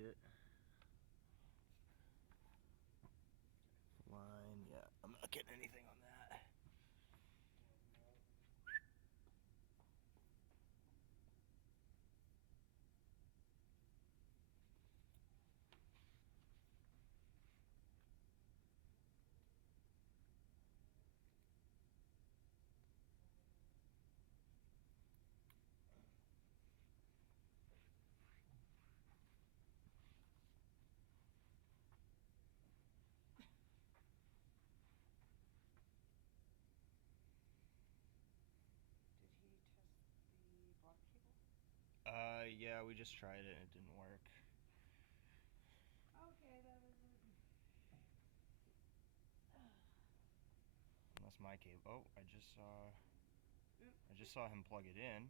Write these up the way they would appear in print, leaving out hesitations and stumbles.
it. Line, yeah, I'm not getting anything on that. Yeah, we just tried it and it didn't work. Okay, that was it. Unless my cable. Oh, I just saw him plug it in.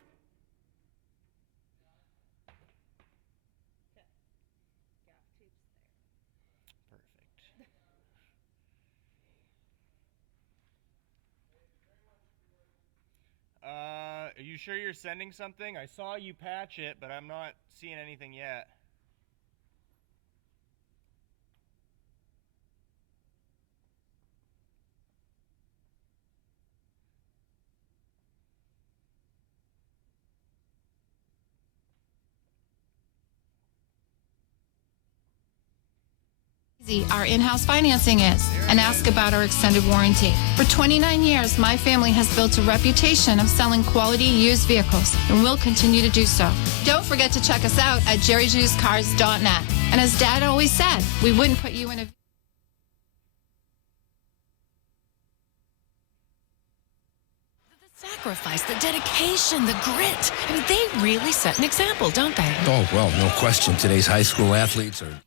Okay. Gaff tape's there. Perfect. Are you sure you're sending something? I saw you patch it, but I'm not seeing anything yet. Our in-house financing is, and ask about our extended warranty. For 29 years, my family has built a reputation of selling quality used vehicles, and will continue to do so. Don't forget to check us out at jerry'susedcars.net. And as Dad always said, we wouldn't put you in a... The sacrifice, the dedication, the grit. I mean, they really set an example, don't they? Oh, well, no question. Today's high school athletes are...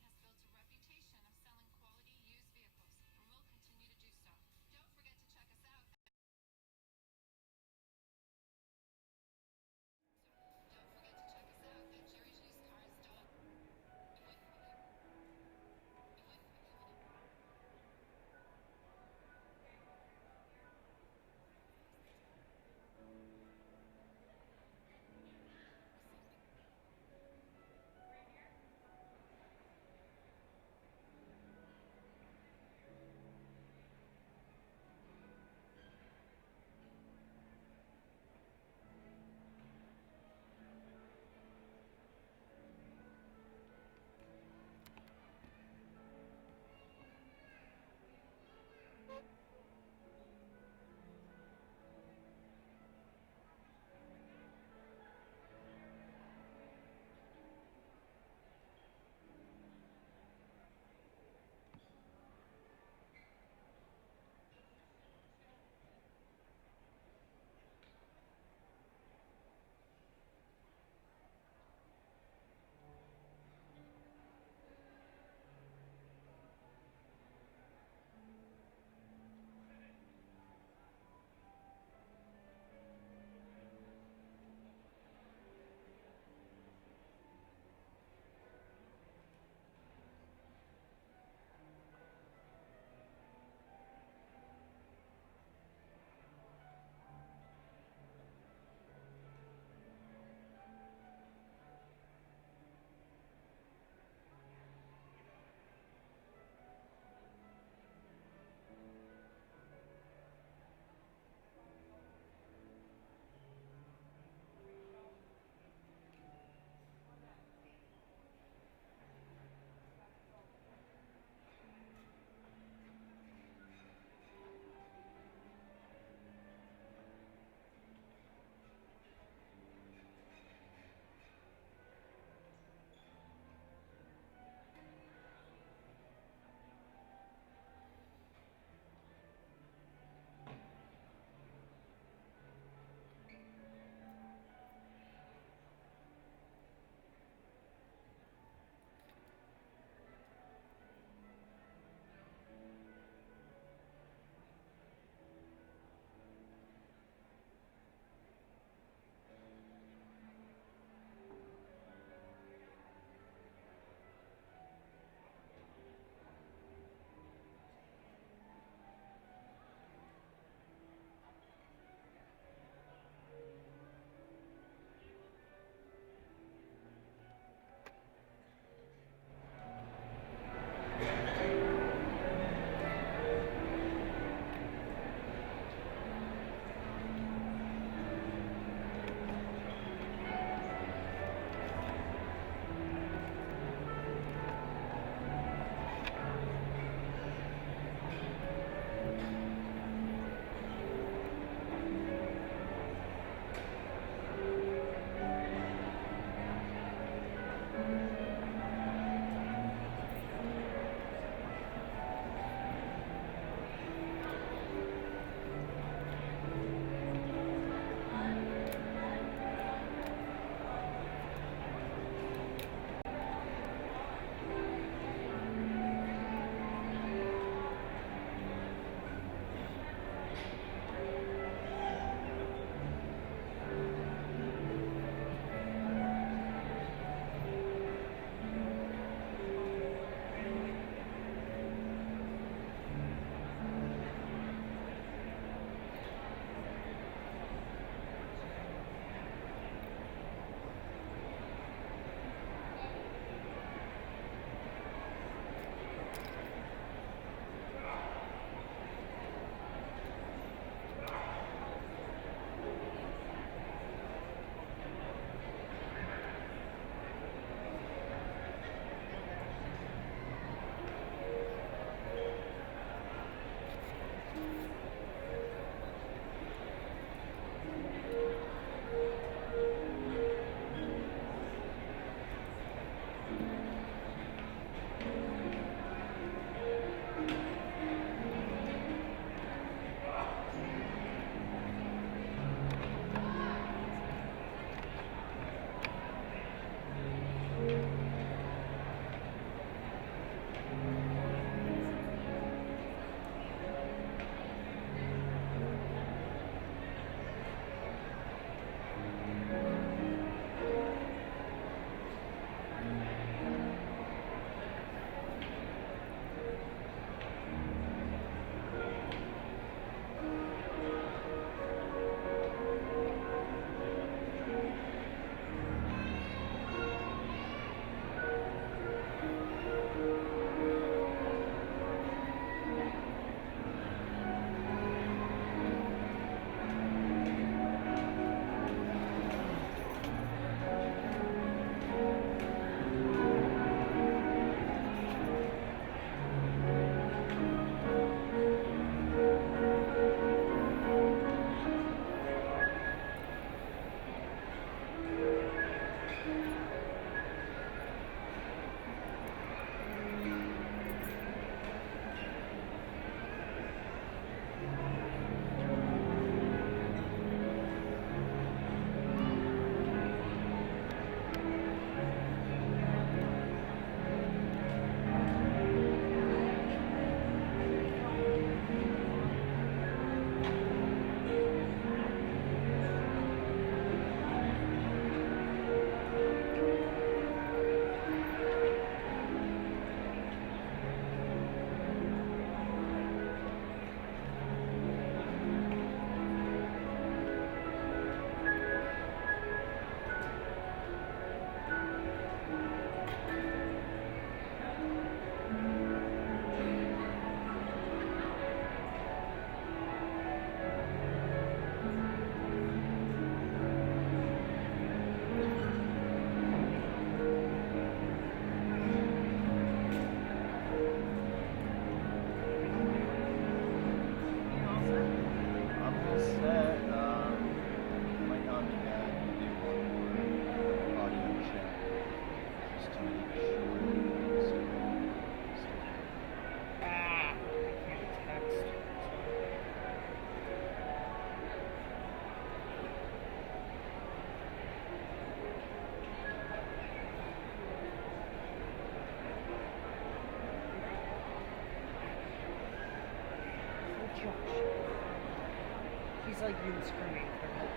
like you screaming for help.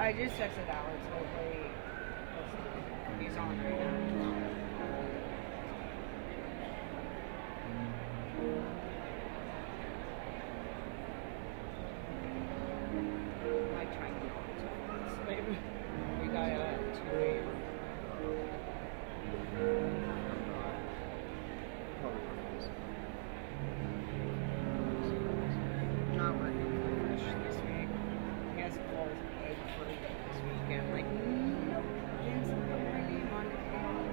I just texted Alex. Hopefully, he's on right now. I tried to go on to this. We got 2 a.m. Not working for Fish this week. He has calls egg for this weekend. Like, nope, didn't put my name on it.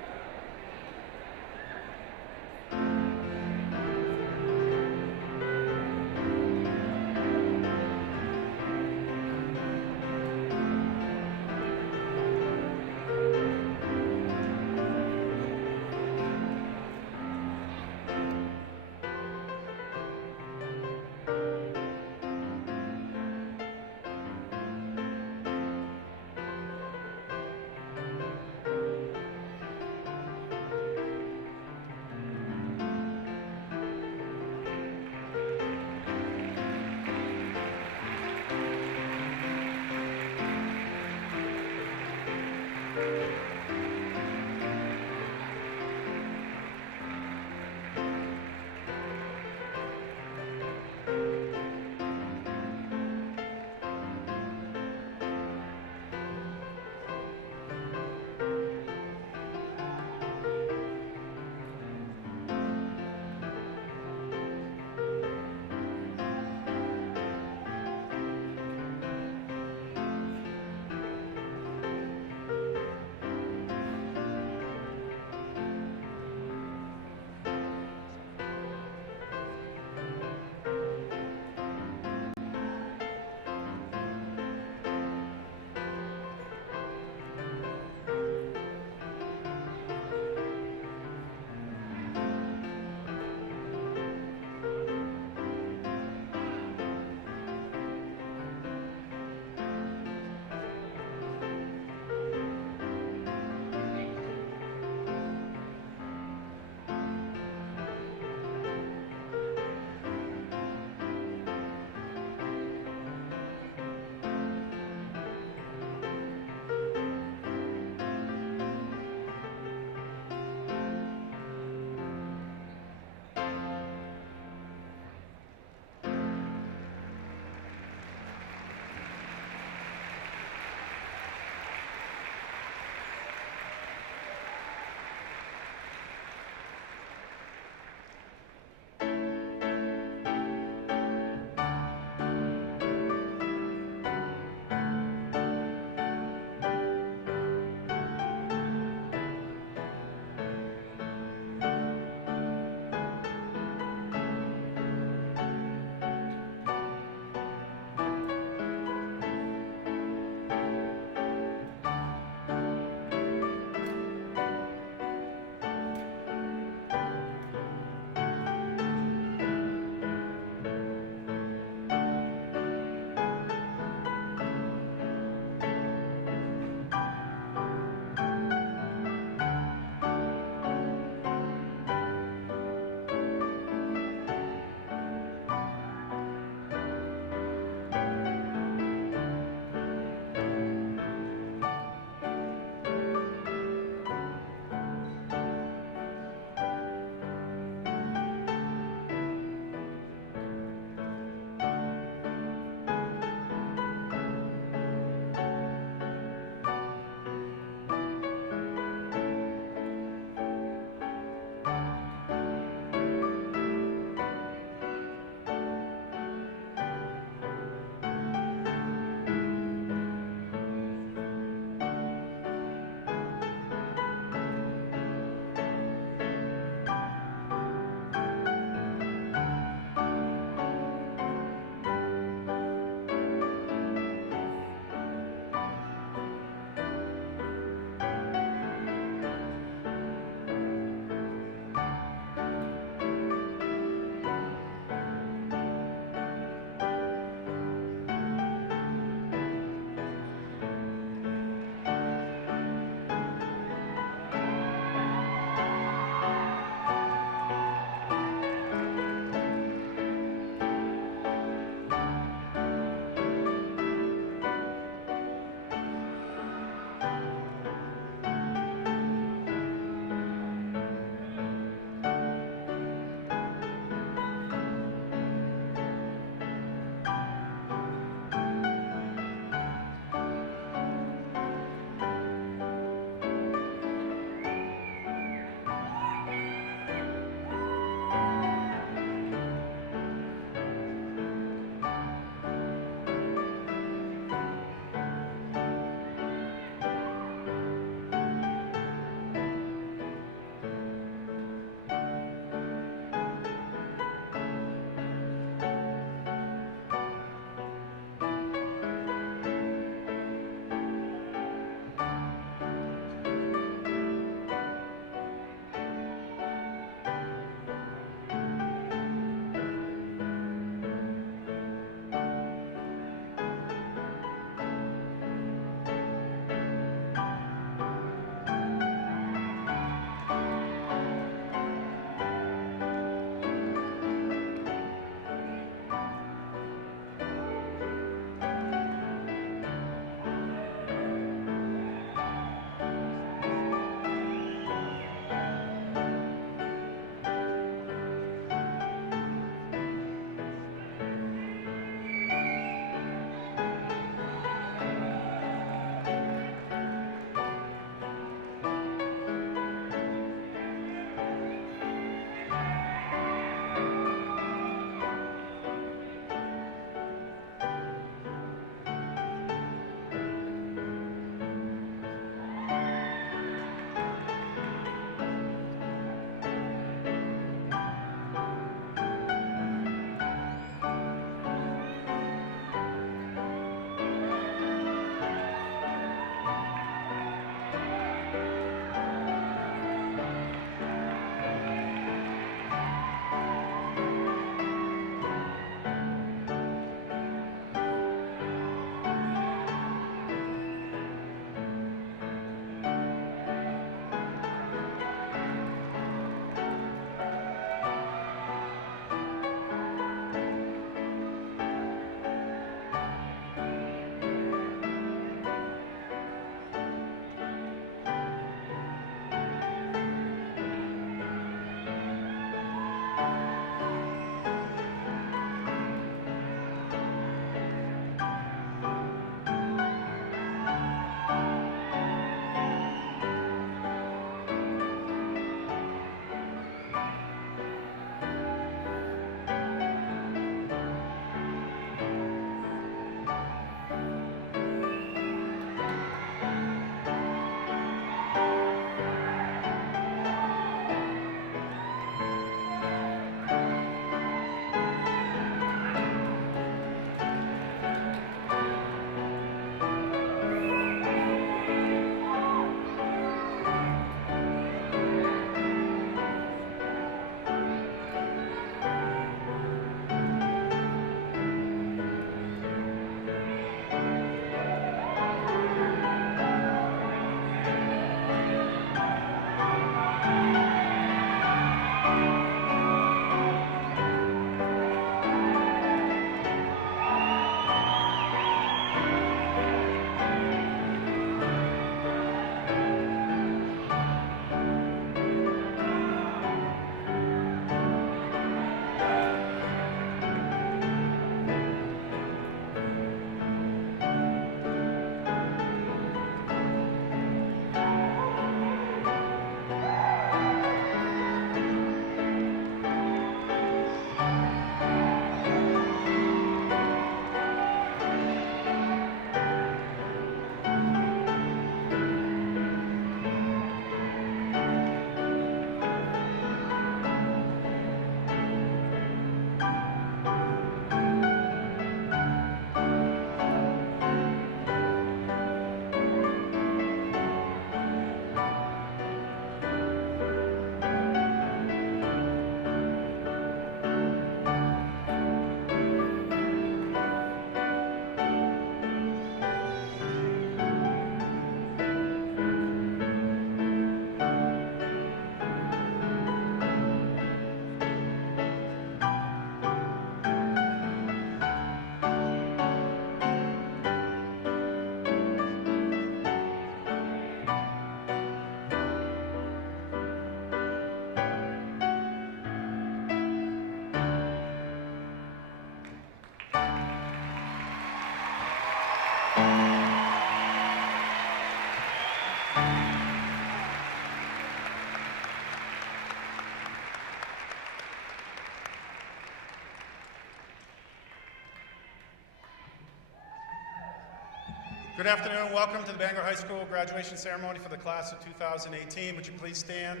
Good afternoon. Welcome to the Bangor High School graduation ceremony for the class of 2018. Would you please stand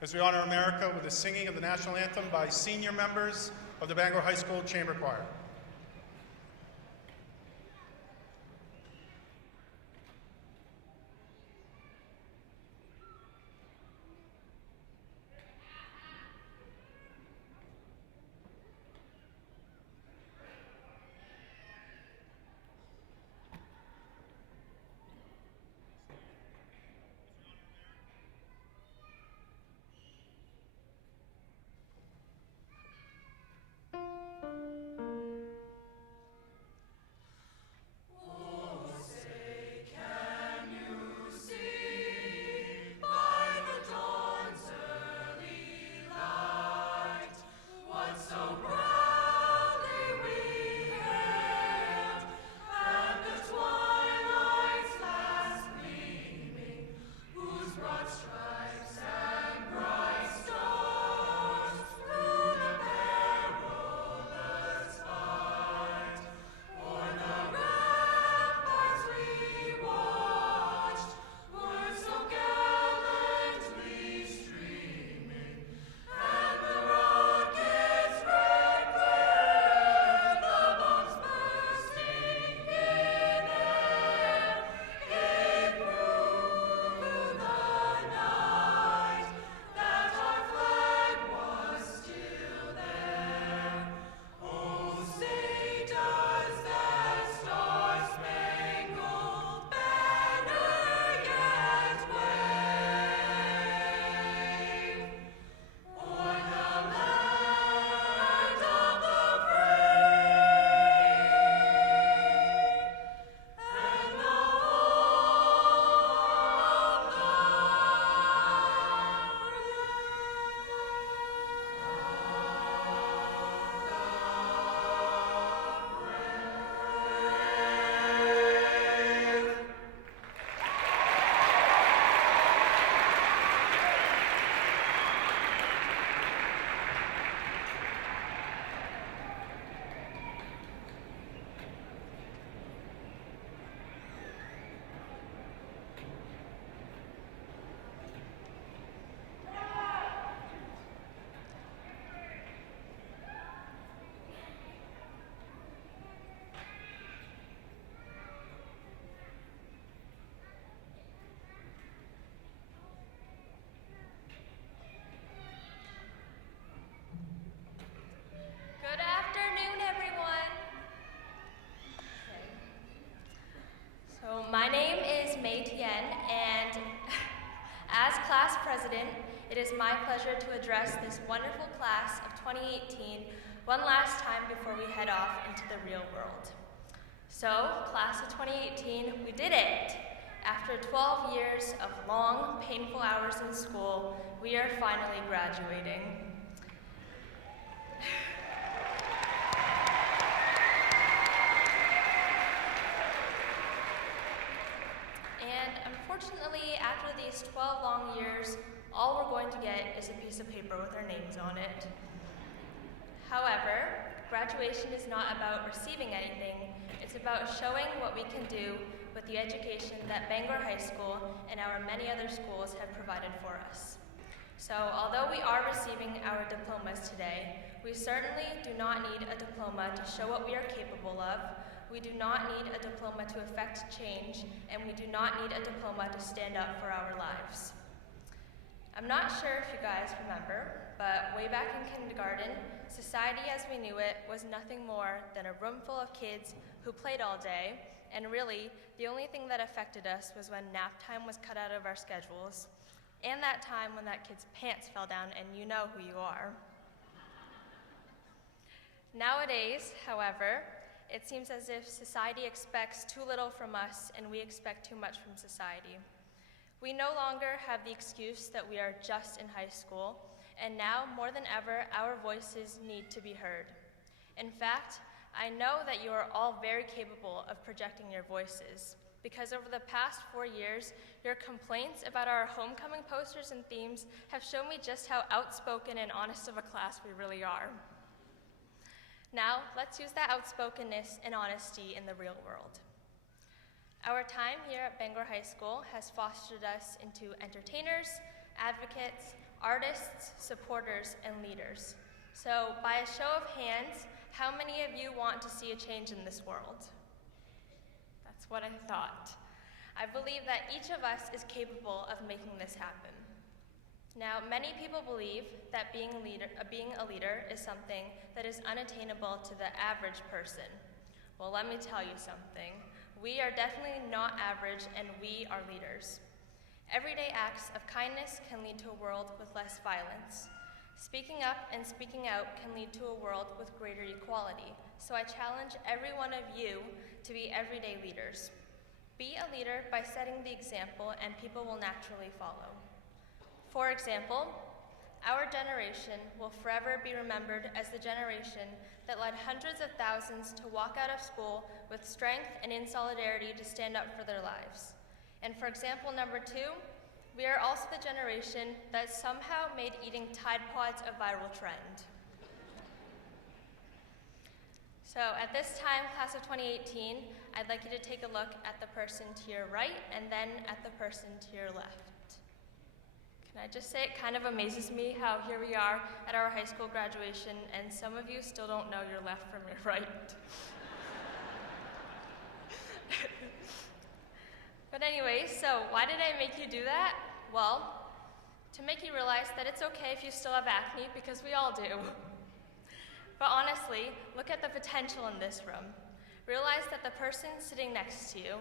as we honor America with the singing of the national anthem by senior members of the Bangor High School Chamber Choir. Good afternoon, everyone. So my name is Mei Tien, and as class president, it is my pleasure to address this wonderful class of 2018 one last time before we head off into the real world. So, class of 2018, we did it! After 12 years of long, painful hours in school, we are finally graduating. And unfortunately, after these 12 long years, all we're going to get is a piece of paper with our names on it. However, graduation is not about receiving anything, it's about showing what we can do with the education that Bangor High School and our many other schools have provided for us. So, although we are receiving our diplomas today, we certainly do not need a diploma to show what we are capable of. We do not need a diploma to effect change, and we do not need a diploma to stand up for our lives. I'm not sure if you guys remember, but way back in kindergarten, society as we knew it was nothing more than a room full of kids who played all day, and really, the only thing that affected us was when nap time was cut out of our schedules, and that time when that kid's pants fell down and you know who you are. Nowadays, however, it seems as if society expects too little from us and we expect too much from society. We no longer have the excuse that we are just in high school, and now more than ever, our voices need to be heard. In fact, I know that you are all very capable of projecting your voices, because over the past 4 years, your complaints about our homecoming posters and themes have shown me just how outspoken and honest of a class we really are. Now, let's use that outspokenness and honesty in the real world. Our time here at Bangor High School has fostered us into entertainers, advocates, artists, supporters, and leaders. So, by a show of hands, how many of you want to see a change in this world? That's what I thought. I believe that each of us is capable of making this happen. Now, many people believe that being a leader is something that is unattainable to the average person. Well, let me tell you something. We are definitely not average, and we are leaders. Everyday acts of kindness can lead to a world with less violence. Speaking up and speaking out can lead to a world with greater equality. So I challenge every one of you to be everyday leaders. Be a leader by setting the example, and people will naturally follow. For example, our generation will forever be remembered as the generation that led hundreds of thousands to walk out of school with strength and in solidarity to stand up for their lives. And for example number 2, we are also the generation that somehow made eating Tide Pods a viral trend. So at this time, class of 2018, I'd like you to take a look at the person to your right and then at the person to your left. Can I just say it kind of amazes me how here we are at our high school graduation and some of you still don't know your left from your right. But anyway, so why did I make you do that? Well, to make you realize that it's okay if you still have acne, because we all do. But honestly, look at the potential in this room. Realize that the person sitting next to you,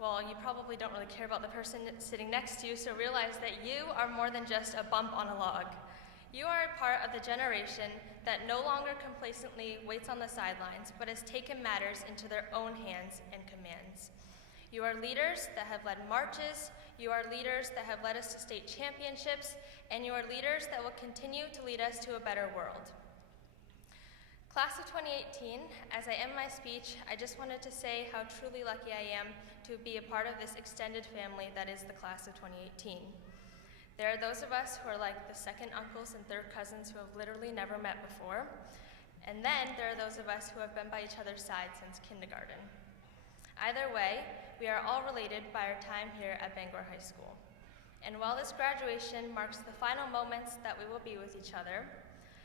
well, you probably don't really care about the person sitting next to you, so realize that you are more than just a bump on a log. You are a part of the generation that no longer complacently waits on the sidelines, but has taken matters into their own hands and commands. You are leaders that have led marches, you are leaders that have led us to state championships, and you are leaders that will continue to lead us to a better world. Class of 2018, as I end my speech, I just wanted to say how truly lucky I am to be a part of this extended family that is the class of 2018. There are those of us who are like the second uncles and third cousins who have literally never met before, and then there are those of us who have been by each other's side since kindergarten. Either way, we are all related by our time here at Bangor High School. And while this graduation marks the final moments that we will be with each other,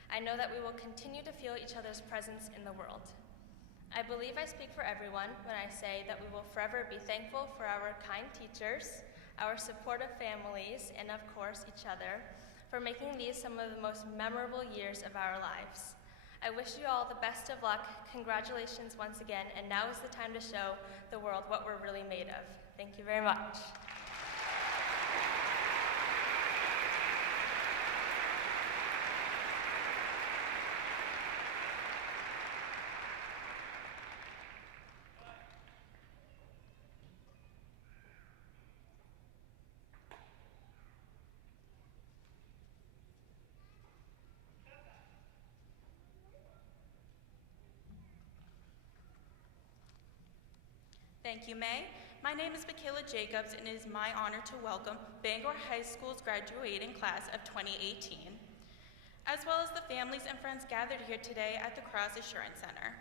I know that we will continue to feel each other's presence in the world. I believe I speak for everyone when I say that we will forever be thankful for our kind teachers, our supportive families, and of course each other, for making these some of the most memorable years of our lives. I wish you all the best of luck. Congratulations once again, and now is the time to show the world what we're really made of. Thank you very much. Thank you, May. My name is Michaela Jacobs, and it is my honor to welcome Bangor High School's graduating class of 2018, as well as the families and friends gathered here today at the Cross Assurance Center.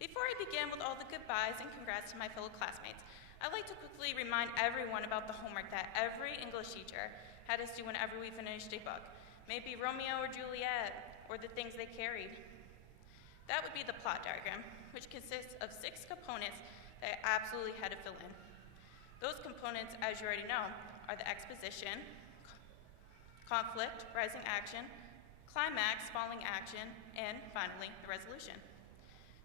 Before I begin with all the goodbyes and congrats to my fellow classmates, I'd like to quickly remind everyone about the homework that every English teacher had us do whenever we finished a book. Maybe Romeo or Juliet, or the things they carried. That would be the plot diagram, which consists of 6 components that I absolutely had to fill in. Those components, as you already know, are the exposition, conflict, rising action, climax, falling action, and finally, the resolution.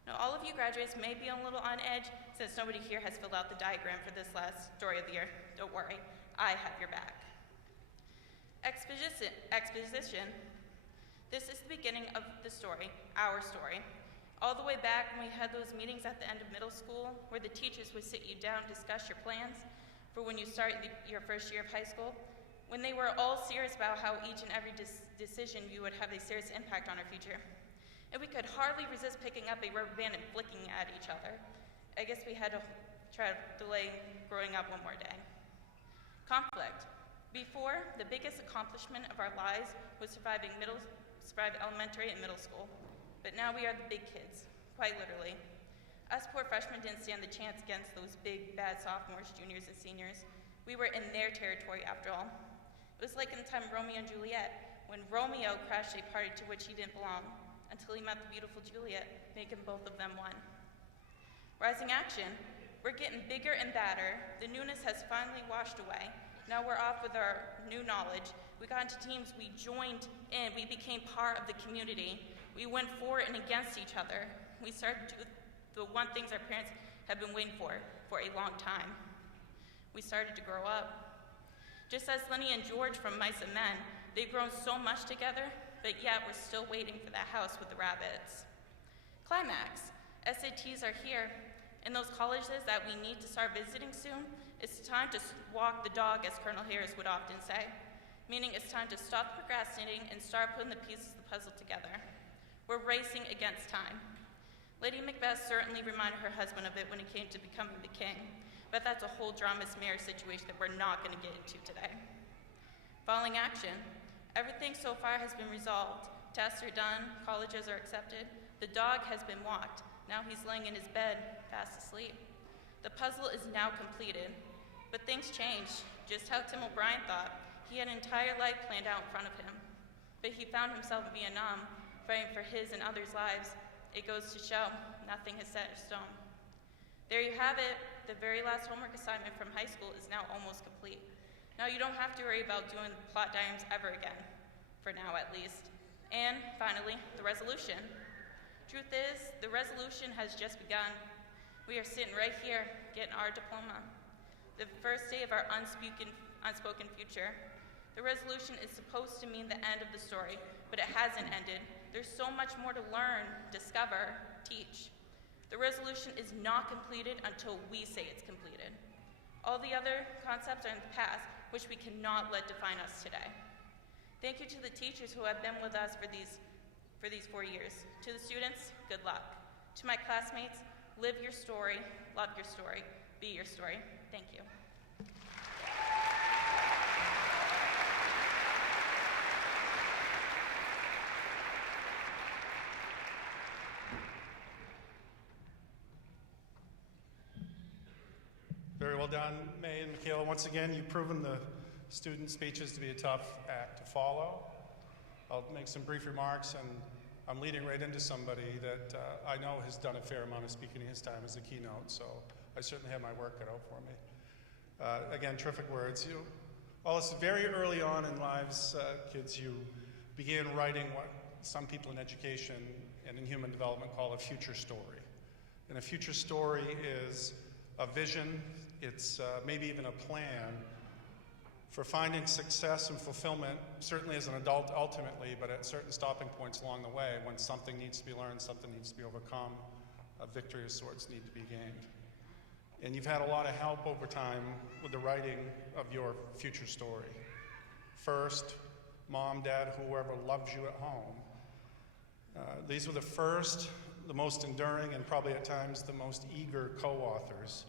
Now, all of you graduates may be a little on edge since nobody here has filled out the diagram for this last story of the year. Don't worry, I have your back. Exposition. This is the beginning of the story, our story. All the way back when we had those meetings at the end of middle school where the teachers would sit you down and discuss your plans for when you start your first year of high school, when they were all serious about how each and every decision you would have a serious impact on our future. And we could hardly resist picking up a rubber band and flicking at each other. I guess we had to try to delay growing up one more day. Conflict. Before, the biggest accomplishment of our lives was survive elementary and middle school. But now we are the big kids, quite literally. Us poor freshmen didn't stand the chance against those big, bad sophomores, juniors, and seniors. We were in their territory after all. It was like in the time of Romeo and Juliet, when Romeo crashed a party to which he didn't belong, until he met the beautiful Juliet, making both of them one. Rising action, we're getting bigger and badder. The newness has finally washed away. Now we're off with our new knowledge. We got into teams, we joined in, we became part of the community. We went for and against each other. We started to do the one things our parents have been waiting for a long time. We started to grow up. Just as Lenny and George from Mice and Men, they've grown so much together, but yet we're still waiting for that house with the rabbits. Climax. SATs are here. In those colleges that we need to start visiting soon, it's time to walk the dog, as Colonel Harris would often say, meaning it's time to stop procrastinating and start putting the pieces of the puzzle together. We're racing against time. Lady Macbeth certainly reminded her husband of it when it came to becoming the king, but that's a whole drama's marriage situation that we're not going to get into today. Following action, everything so far has been resolved. Tests are done, colleges are accepted, the dog has been walked. Now he's laying in his bed, fast asleep. The puzzle is now completed, but things change. Just how Tim O'Brien thought. He had an entire life planned out in front of him, but he found himself in Vietnam, fighting for his and others' lives. It goes to show, nothing is set in stone. There you have it. The very last homework assignment from high school is now almost complete. Now you don't have to worry about doing plot diagrams ever again, for now at least. And finally, the resolution. Truth is, the resolution has just begun. We are sitting right here, getting our diploma. The first day of our unspoken future. The resolution is supposed to mean the end of the story, but it hasn't ended. There's so much more to learn, discover, teach. The resolution is not completed until we say it's completed. All the other concepts are in the past, which we cannot let define us today. Thank you to the teachers who have been with us for these 4 years. To the students, good luck. To my classmates, live your story, love your story, be your story. Thank you. Very well done, May and Michaela. Once again, you've proven the student speeches to be a tough act to follow. I'll make some brief remarks, and I'm leading right into somebody that I know has done a fair amount of speaking in his time as a keynote, so I certainly have my work cut out for me. Again, terrific words. All this very early on in lives, kids, you began writing what some people in education and in human development call a future story. And a future story is a vision, it's maybe even a plan for finding success and fulfillment, certainly as an adult ultimately, but at certain stopping points along the way when something needs to be learned, something needs to be overcome, a victory of sorts need to be gained. And you've had a lot of help over time with the writing of your future story. First, mom, dad, whoever loves you at home. These were the first, the most enduring, and probably at times the most eager co-authors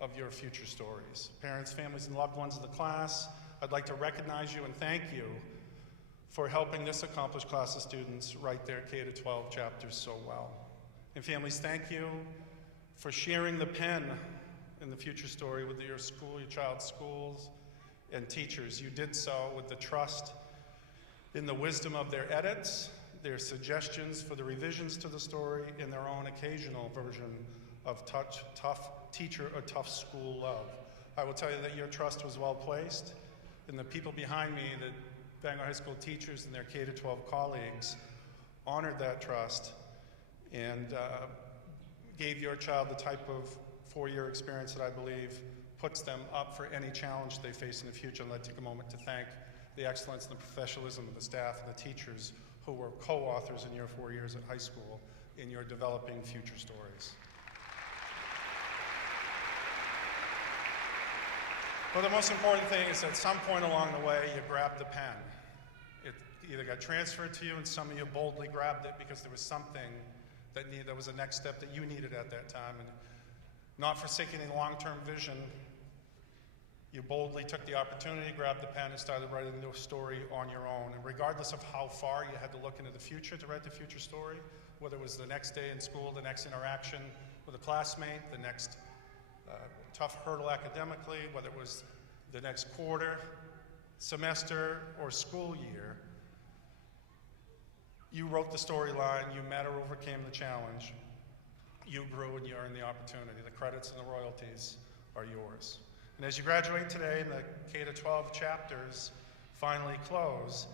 of your future stories. Parents, families, and loved ones of the class, I'd like to recognize you and thank you for helping this accomplished class of students write their K-12 chapters so well. And families, thank you for sharing the pen in the future story with your school, your child's schools, and teachers. You did so with the trust in the wisdom of their edits, their suggestions for the revisions to the story, and their own occasional version of tough teacher or tough school love. I will tell you that your trust was well placed, and the people behind me, the Bangor High School teachers and their K-12 colleagues, honored that trust and gave your child the type of four-year experience that I believe puts them up for any challenge they face in the future. And I'd like to take a moment to thank the excellence and the professionalism of the staff and the teachers who were co-authors in your 4 years at high school in your developing future stories. But the most important thing is at some point along the way, you grabbed the pen. It either got transferred to you, and some of you boldly grabbed it because there was something that was a next step that you needed at that time. And not forsaking any long-term vision, you boldly took the opportunity, grabbed the pen, and started writing the story on your own. And regardless of how far you had to look into the future to write the future story, whether it was the next day in school, the next interaction, with a classmate, the next tough hurdle academically, whether it was the next quarter, semester, or school year. You wrote the storyline, you met or overcame the challenge, you grew and you earned the opportunity. The credits and the royalties are yours. And as you graduate today and the K-12 chapters finally close,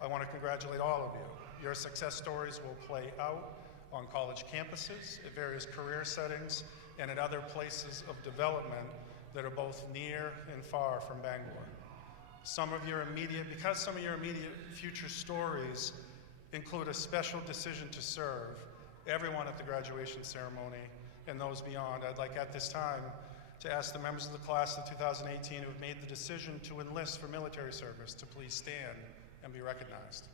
I want to congratulate all of you. Your success stories will play out on college campuses, at various career settings, and at other places of development that are both near and far from Bangor. Because some of your immediate future stories include a special decision to serve everyone at the graduation ceremony and those beyond, I'd like at this time to ask the members of the class of 2018 who have made the decision to enlist for military service to please stand and be recognized.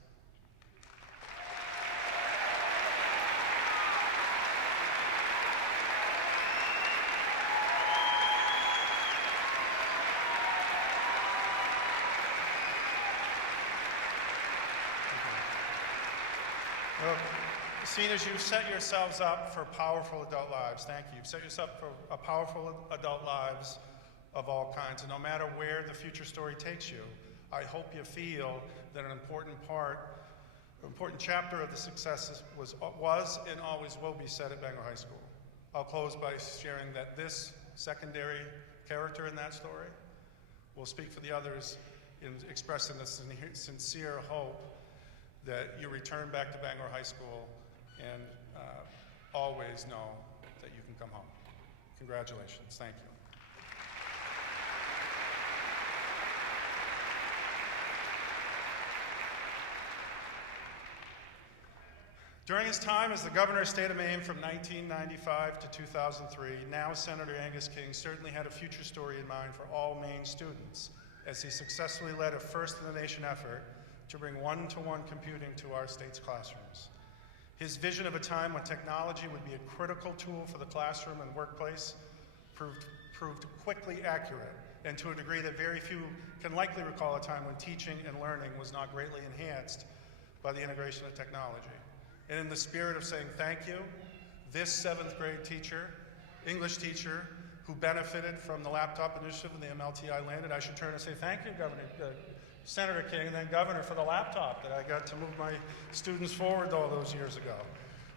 Well, seniors, you've set yourselves up for powerful adult lives. Thank you. You've set yourself up for a powerful adult lives of all kinds. And no matter where the future story takes you, I hope you feel that an important chapter of the success was and always will be set at Bangor High School. I'll close by sharing that this secondary character in that story will speak for the others in expressing the sincere hope that you return back to Bangor High School and always know that you can come home. Congratulations. Thank you. During his time as the governor of the state of Maine from 1995 to 2003, now Senator Angus King certainly had a future story in mind for all Maine students as he successfully led a first-in-the-nation effort to bring one-to-one computing to our state's classrooms. His vision of a time when technology would be a critical tool for the classroom and workplace proved quickly accurate, and to a degree that very few can likely recall a time when teaching and learning was not greatly enhanced by the integration of technology. And in the spirit of saying thank you, this 7th grade teacher, English teacher, who benefited from the laptop initiative and the MLTI landed, I should turn and say thank you, Senator King, and then Governor, for the laptop that I got to move my students forward all those years ago.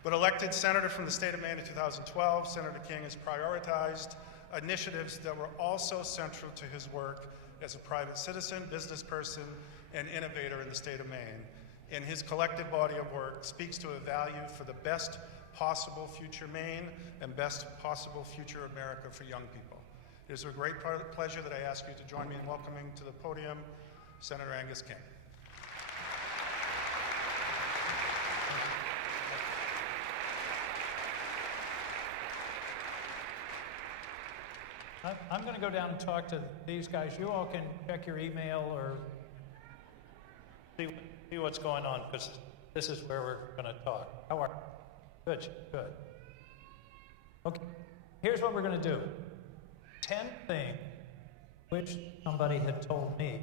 But elected Senator from the state of Maine in 2012, Senator King has prioritized initiatives that were also central to his work as a private citizen, business person, and innovator in the state of Maine. And his collective body of work speaks to a value for the best possible future Maine and best possible future America for young people. It is a great pleasure that I ask you to join me in welcoming to the podium Senator Angus King. I'm going to go down and talk to these guys. You all can check your email or see what's going on, because this is where we're going to talk. How are you? Good, good. Okay, here's what we're going to do. 10 things which somebody had told me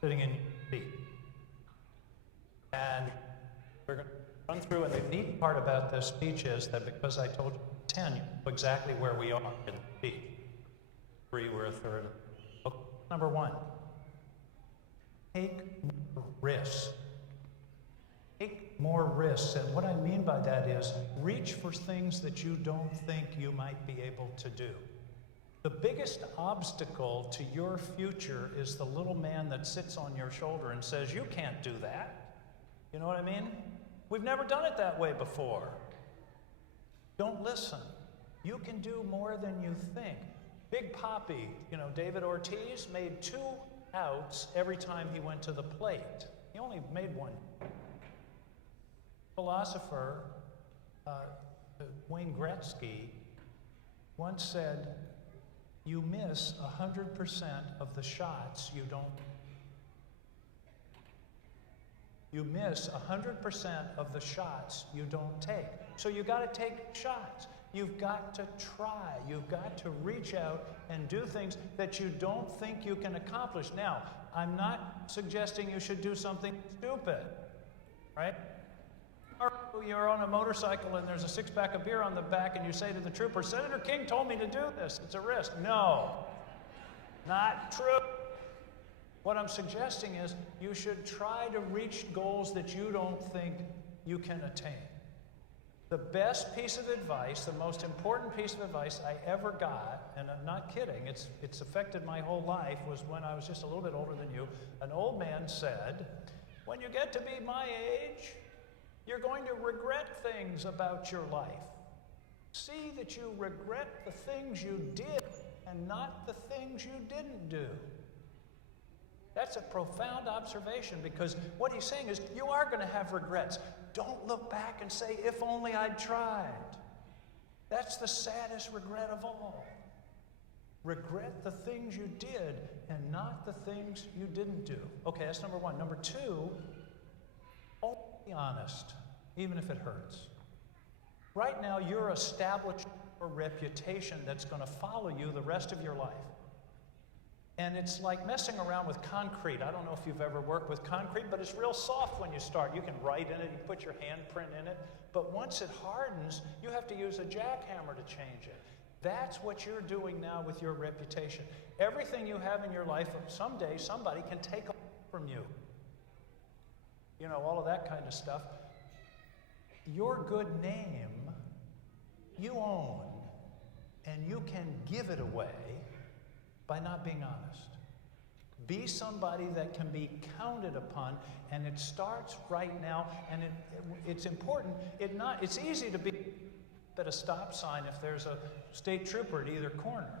sitting in your seat. And we're going to run through, and the neat part about this speech is that because I told you 10, you know exactly where we are in the speech. 3, we're a third. Okay. Number 1, take more risks. Take more risks, and what I mean by that is reach for things that you don't think you might be able to do. The biggest obstacle to your future is the little man that sits on your shoulder and says, you can't do that. You know what I mean? We've never done it that way before. Don't listen. You can do more than you think. Big Papi, David Ortiz made 2 outs every time he went to the plate. He only made 1. Philosopher Wayne Gretzky once said, you miss 100% of the shots you don't. You miss 100% of the shots you don't take. So you got to take shots. You've got to try. You've got to reach out and do things that you don't think you can accomplish. Now, I'm not suggesting you should do something stupid, right? Or you're on a motorcycle and there's a six-pack of beer on the back and you say to the trooper, Senator King told me to do this. It's a risk. No, not true. What I'm suggesting is you should try to reach goals that you don't think you can attain. The best piece of advice, the most important piece of advice I ever got, and I'm not kidding, it's affected my whole life, was when I was just a little bit older than you. An old man said, when you get to be my age, you're going to regret things about your life. See that you regret the things you did and not the things you didn't do. That's a profound observation, because what he's saying is you are going to have regrets. Don't look back and say, if only I'd tried. That's the saddest regret of all. Regret the things you did and not the things you didn't do. Okay, that's number one. Number two, always be honest, even if it hurts. Right now, you're establishing a reputation that's going to follow you the rest of your life. And it's like messing around with concrete. I don't know if you've ever worked with concrete, but it's real soft when you start. You can write in it, you put your handprint in it, but once it hardens, you have to use a jackhammer to change it. That's what you're doing now with your reputation. Everything you have in your life, someday somebody can take it from you. You know, all of that kind of stuff. Your good name, you own, and you can give it away by not being honest. Be somebody that can be counted upon, and it starts right now, and it's important. It's easy to be at a stop sign if there's a state trooper at either corner.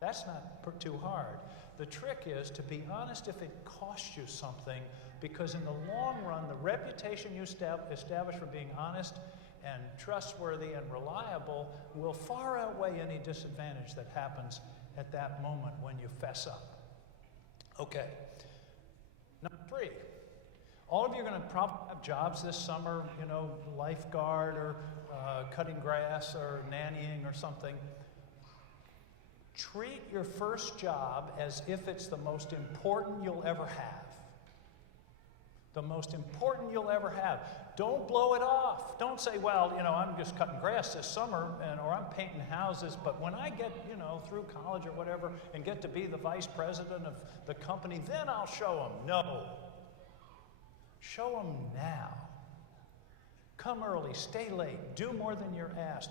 That's not too hard. The trick is to be honest if it costs you something, because in the long run, the reputation you establish for being honest and trustworthy and reliable will far outweigh any disadvantage that happens at that moment when you fess up. Okay. Number three, all of you are going to probably have jobs this summer, you know, lifeguard or cutting grass or nannying or something. Treat your first job as if it's the most important you'll ever have. The most important you'll ever have. Don't blow it off. Don't say, well, you know, I'm just cutting grass this summer, or I'm painting houses, but when I get, you know, through college or whatever and get to be the vice president of the company, then I'll show them. No. Show them now. Come early, stay late, do more than you're asked.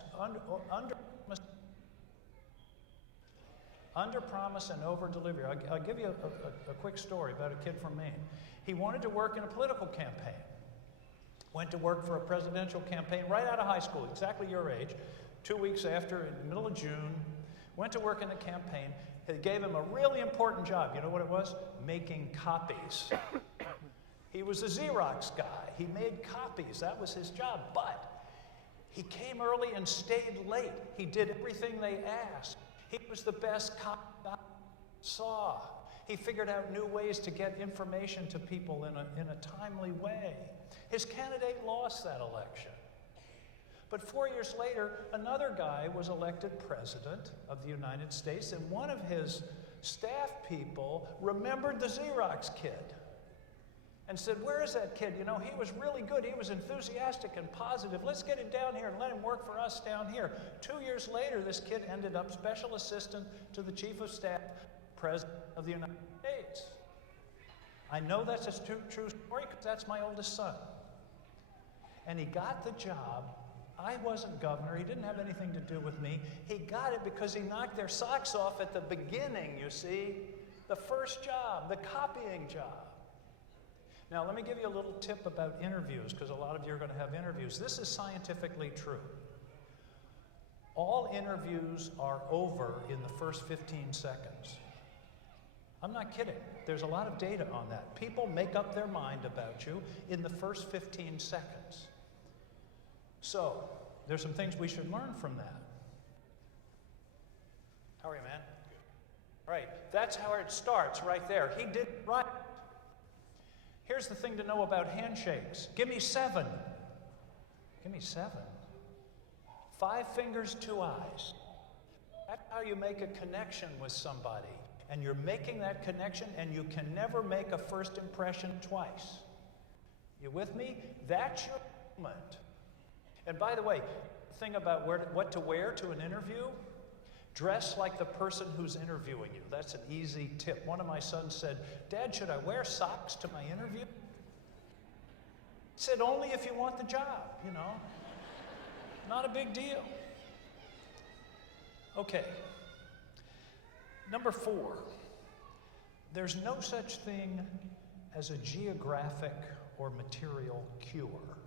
Under promise and over deliver. I'll give you a quick story about a kid from Maine. He wanted to work in a political campaign. Went to work for a presidential campaign right out of high school, exactly your age. 2 weeks after, in the middle of June, went to work in the campaign. They gave him a really important job. You know what it was? Making copies. He was a Xerox guy. He made copies. That was his job. But he came early and stayed late. He did everything they asked. He was the best cop I saw. He figured out new ways to get information to people in a timely way. His candidate lost that election. But 4 years later, another guy was elected president of the United States, and one of his staff people remembered the Xerox kid and said, where is that kid? You know, he was really good. He was enthusiastic and positive. Let's get him down here and let him work for us down here. 2 years later, this kid ended up special assistant to the chief of staff, president of the United States. I know that's a true story because that's my oldest son. And he got the job. I wasn't governor. He didn't have anything to do with me. He got it because he knocked their socks off at the beginning, you see. The first job, the copying job. Now, let me give you a little tip about interviews, because a lot of you are going to have interviews. This is scientifically true. All interviews are over in the first 15 seconds. I'm not kidding. There's a lot of data on that. People make up their mind about you in the first 15 seconds. So, there's some things we should learn from that. How are you, man? Good. Right. That's how it starts right there. He did it right. Here's the thing to know about handshakes. Give me 7. Give me 7. 5 fingers, 2 eyes. That's how you make a connection with somebody. And you're making that connection, and you can never make a first impression twice. You with me? That's your moment. And by the way, thing about what to wear to an interview, dress like the person who's interviewing you. That's an easy tip. One of my sons said, "Dad, should I wear socks to my interview?" He said, "Only if you want the job, you know. Not a big deal." Okay. Number 4, there's no such thing as a geographic or material cure.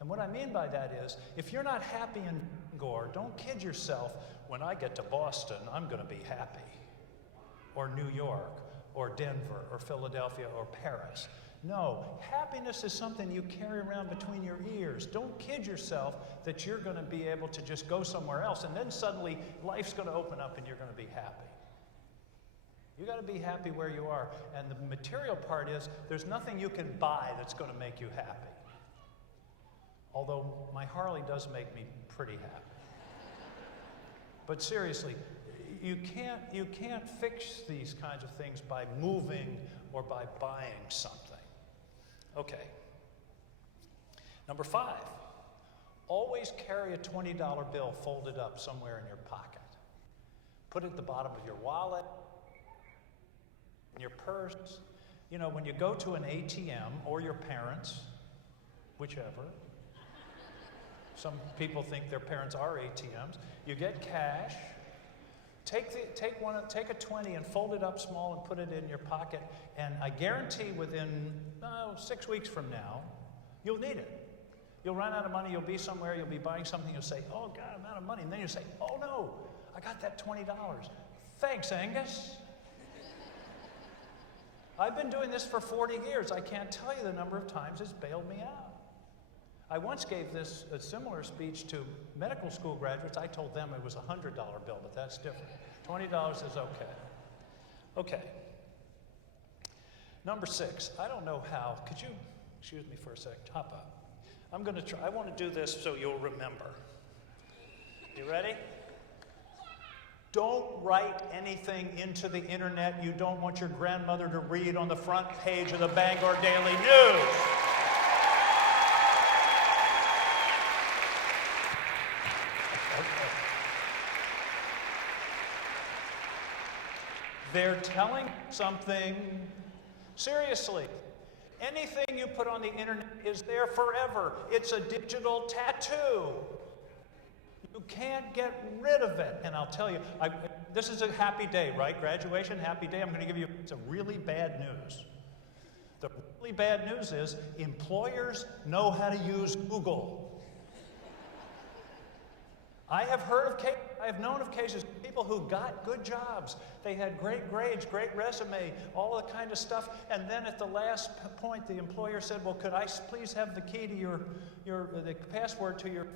And what I mean by that is, if you're not happy in Bangor, don't kid yourself, when I get to Boston, I'm going to be happy. Or New York, or Denver, or Philadelphia, or Paris. No, happiness is something you carry around between your ears. Don't kid yourself that you're going to be able to just go somewhere else, and then suddenly life's going to open up and you're going to be happy. You got to be happy where you are. And the material part is, there's nothing you can buy that's going to make you happy. Although my Harley does make me pretty happy. But seriously, you can't fix these kinds of things by moving or by buying something. Okay. Number 5, always carry a $20 bill folded up somewhere in your pocket. Put it at the bottom of your wallet, in your purse. You know, when you go to an ATM, or your parents, whichever. Some people think their parents are ATMs. You get cash. Take a 20 and fold it up small and put it in your pocket. And I guarantee within 6 weeks from now, you'll need it. You'll run out of money. You'll be somewhere. You'll be buying something. You'll say, "Oh God, I'm out of money." And then you say, "Oh no, I got that $20. Thanks, Angus." I've been doing this for 40 years. I can't tell you the number of times it's bailed me out. I once gave a similar speech to medical school graduates. I told them it was a $100 bill, but that's different. $20 is okay. Okay. Number 6, I don't know how. Could you, excuse me for a sec, hop up. I'm going to try. I want to do this so you'll remember. You ready? Don't write anything into the internet you don't want your grandmother to read on the front page of the Bangor Daily News. Okay. They're telling something. Seriously, anything you put on the internet is there forever. It's a digital tattoo. You can't get rid of it. And I'll tell you, this is a happy day, right? Graduation, happy day. I'm going to give you some really bad news. The really bad news is employers know how to use Google. I have known of cases of people who got good jobs. They had great grades, great resume, all the kind of stuff. And then at the last point, the employer said, "Well, could I please have the key to the password to your..."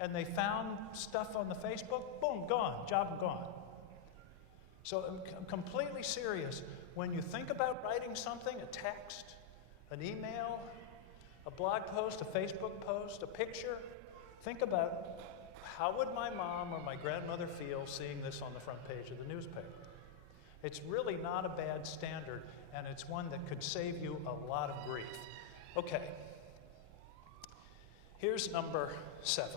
And they found stuff on the Facebook, boom, gone, job gone. So I'm completely serious. When you think about writing something, a text, an email, a blog post, a Facebook post, a picture, think about, how would my mom or my grandmother feel seeing this on the front page of the newspaper? It's really not a bad standard, and it's one that could save you a lot of grief. Okay. Here's number 7.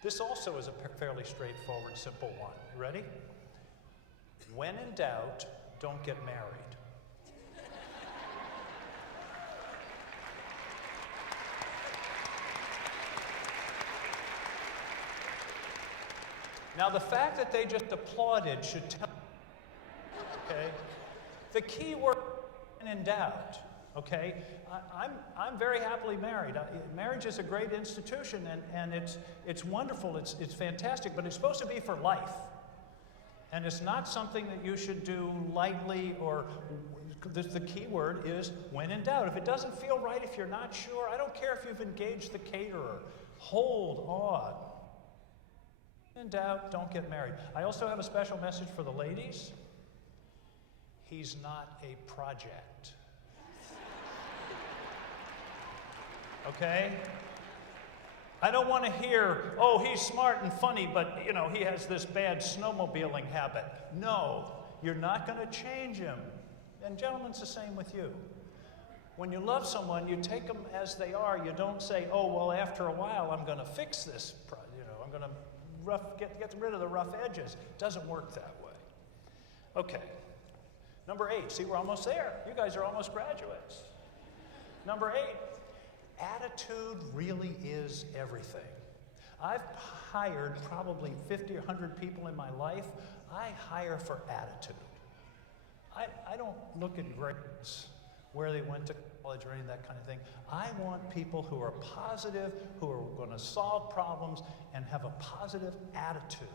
This also is a fairly straightforward, simple one. You ready? When in doubt, don't get married. Now, the fact that they just applauded should tell you, okay? The key word, when in doubt, okay? I'm very happily married. Marriage is a great institution, and it's wonderful, it's fantastic, but it's supposed to be for life. And it's not something that you should do lightly, or the key word is when in doubt. If it doesn't feel right, if you're not sure, I don't care if you've engaged the caterer, hold on. When in doubt, don't get married. I also have a special message for the ladies. He's not a project. Okay? I don't want to hear, "Oh, he's smart and funny, but, you know, he has this bad snowmobiling habit." No, you're not going to change him. And gentlemen, it's the same with you. When you love someone, you take them as they are. You don't say, oh, well, after a while, I'm going to fix this. I'm going to get rid of the rough edges. It doesn't work that way. Okay. Number 8. See, we're almost there. You guys are almost graduates. Number 8. Attitude really is everything. I've hired probably 50 or 100 people in my life. I hire for attitude. I don't look at grades, where they went to college or any of that kind of thing. I want people who are positive, who are going to solve problems and have a positive attitude.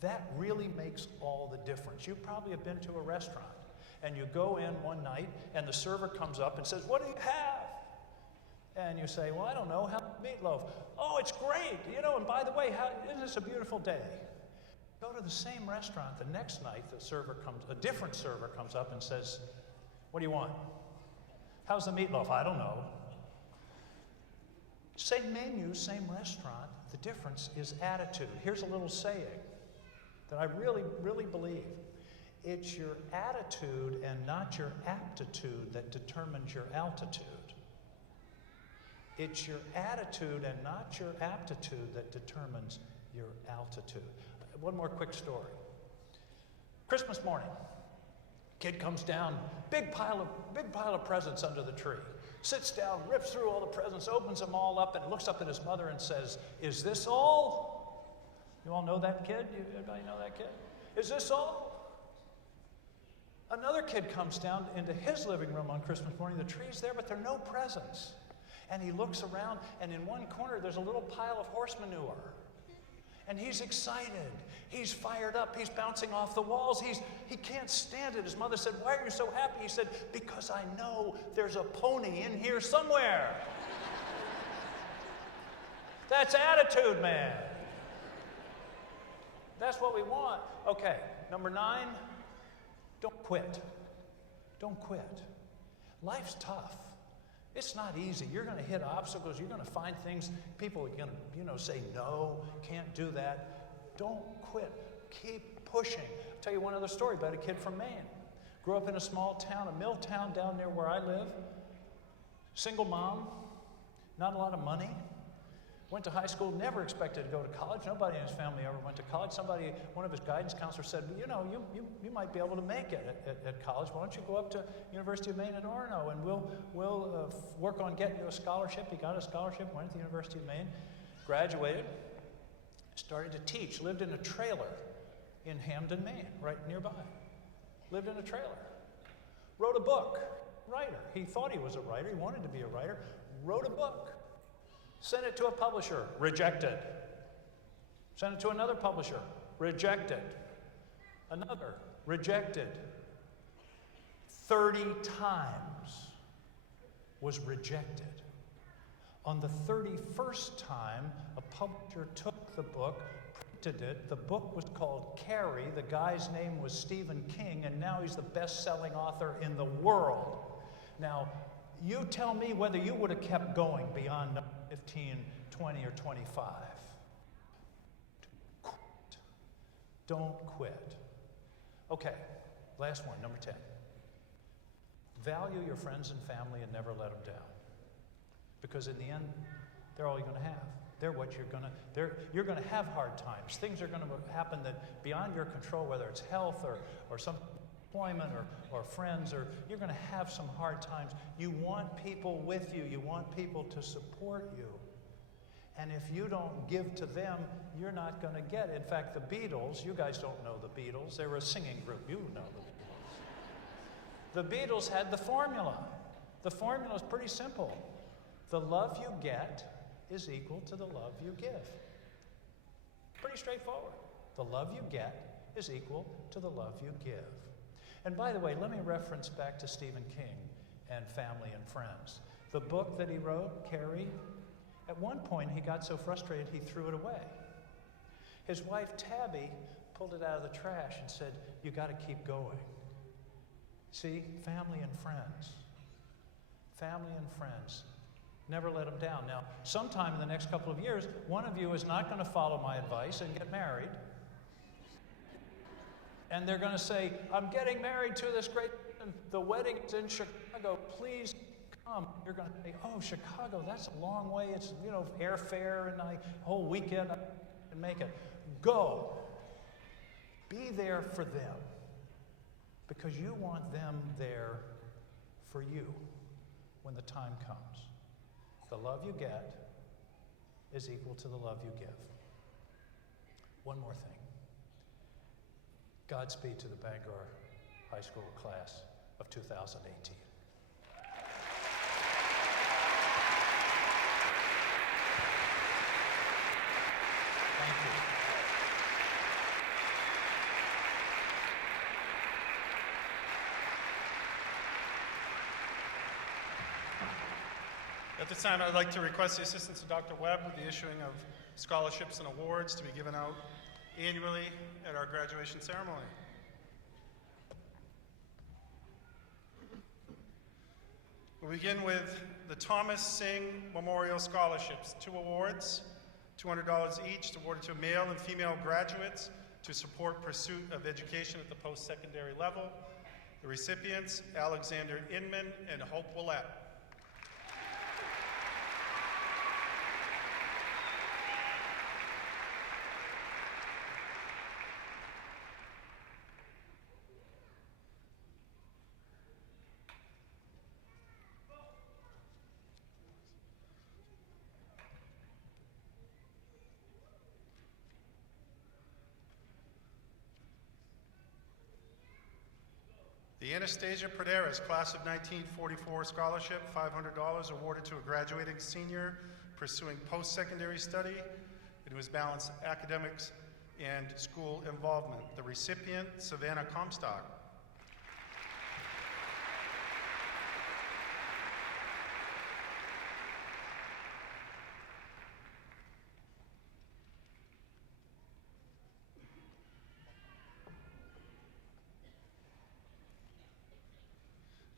That really makes all the difference. You probably have been to a restaurant and you go in one night and the server comes up and says, what do you have? And you say, well, I don't know, have meatloaf. Oh, it's great, and by the way, isn't this a beautiful day? Go to the same restaurant the next night, a different server comes up and says, what do you want? How's the meatloaf? I don't know. Same menu, same restaurant, the difference is attitude. Here's a little saying that I really, really believe. It's your attitude and not your aptitude that determines your altitude. It's your attitude and not your aptitude that determines your altitude. One more quick story. Christmas morning, kid comes down, big pile of presents under the tree. Sits down, rips through all the presents, opens them all up, and looks up at his mother and says, is this all? You all know that kid? Everybody know that kid? Is this all? Another kid comes down into his living room on Christmas morning. The tree's there, but there are no presents. And he looks around, and in one corner, there's a little pile of horse manure. And he's excited. He's fired up. He's bouncing off the walls. He can't stand it. His mother said, why are you so happy? He said, because I know there's a pony in here somewhere. That's attitude, man. That's what we want. Okay, number 9, don't quit. Don't quit. Life's tough. It's not easy. You're going to hit obstacles. You're going to find things. People are going to, say, no, can't do that. Don't quit. Keep pushing. I'll tell you one other story about a kid from Maine. Grew up in a small town, a mill town down near where I live. Single mom, not a lot of money. Went to high school, never expected to go to college. Nobody in his family ever went to college. One of his guidance counselors said, well, you might be able to make it at college. Why don't you go up to University of Maine at Orono and we'll work on getting you a scholarship. He got a scholarship, went to the University of Maine, graduated, started to teach, lived in a trailer in Hamden, Maine, right nearby. Lived in a trailer. Wrote a book, writer. He thought he was a writer. He wanted to be a writer. Wrote a book. Sent it to a publisher, rejected. Sent it to another publisher, rejected. Another, rejected. 30 times was rejected. On the 31st time, a publisher took the book, printed it. The book was called Carrie. The guy's name was Stephen King, and now he's the best-selling author in the world. Now, you tell me whether you would have kept going beyond 15, 20, or 25. Don't quit. Okay, last one, number 10. Value your friends and family and never let them down. Because in the end, they're all you're going to have. They're what you're going to have hard times. Things are going to happen that beyond your control, whether it's health or some employment or friends, or you're going to have some hard times. You want people with you. You want people to support you. And if you don't give to them, you're not going to get it. In fact, the Beatles, you guys don't know the Beatles. They were a singing group. You know the Beatles. The Beatles had the formula. The formula is pretty simple. The love you get is equal to the love you give. Pretty straightforward. The love you get is equal to the love you give. And by the way, let me reference back to Stephen King and Family and Friends. The book that he wrote, Carrie, at one point he got so frustrated he threw it away. His wife, Tabby, pulled it out of the trash and said, you got to keep going. See, family and friends. Family and friends. Never let them down. Now, sometime in the next couple of years, one of you is not going to follow my advice and get married. And they're going to say, I'm getting married to this great Stephen, the wedding is in Chicago. Please come. You're going to say, oh, Chicago, that's a long way. It's, airfare and whole weekend. I can make it. Go. Be there for them because you want them there for you when the time comes. The love you get is equal to the love you give. One more thing. Godspeed to the Bangor High School class of 2018. Thank you. At this time, I'd like to request the assistance of Dr. Webb with the issuing of scholarships and awards to be given out annually at our graduation ceremony. We'll begin with the Thomas Singh Memorial Scholarships, 2 awards, $200 each, awarded to male and female graduates to support pursuit of education at the post-secondary level. The recipients, Alexander Inman and Hope Willette. The Anastasia Praderas Class of 1944 Scholarship, $500 awarded to a graduating senior pursuing post-secondary study and who has balanced academics and school involvement. The recipient, Savannah Comstock.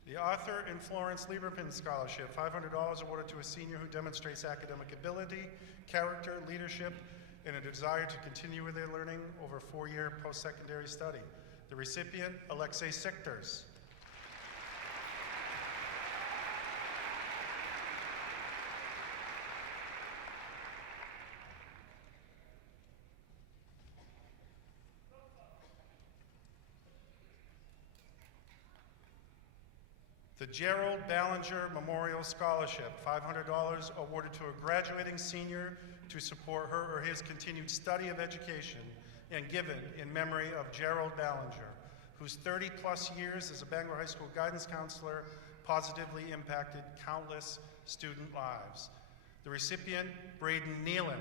The Arthur and Florence Lieberman Scholarship, $500 awarded to a senior who demonstrates academic ability, character, leadership, and a desire to continue with their learning over a 4-year post-secondary study. The recipient, Alexei Sichters. The Gerald Ballinger Memorial Scholarship, $500 awarded to a graduating senior to support her or his continued study of education and given in memory of Gerald Ballinger, whose 30-plus years as a Bangor High School guidance counselor positively impacted countless student lives. The recipient, Braden Neeland.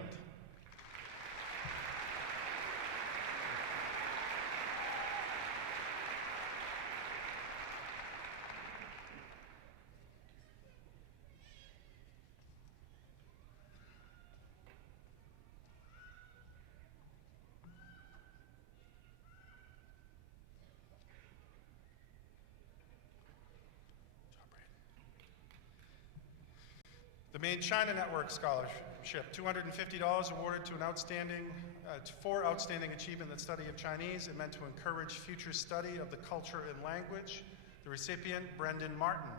The Made China Network Scholarship, $250 awarded to for outstanding achievement in the study of Chinese and meant to encourage future study of the culture and language. The recipient, Brendan Martin.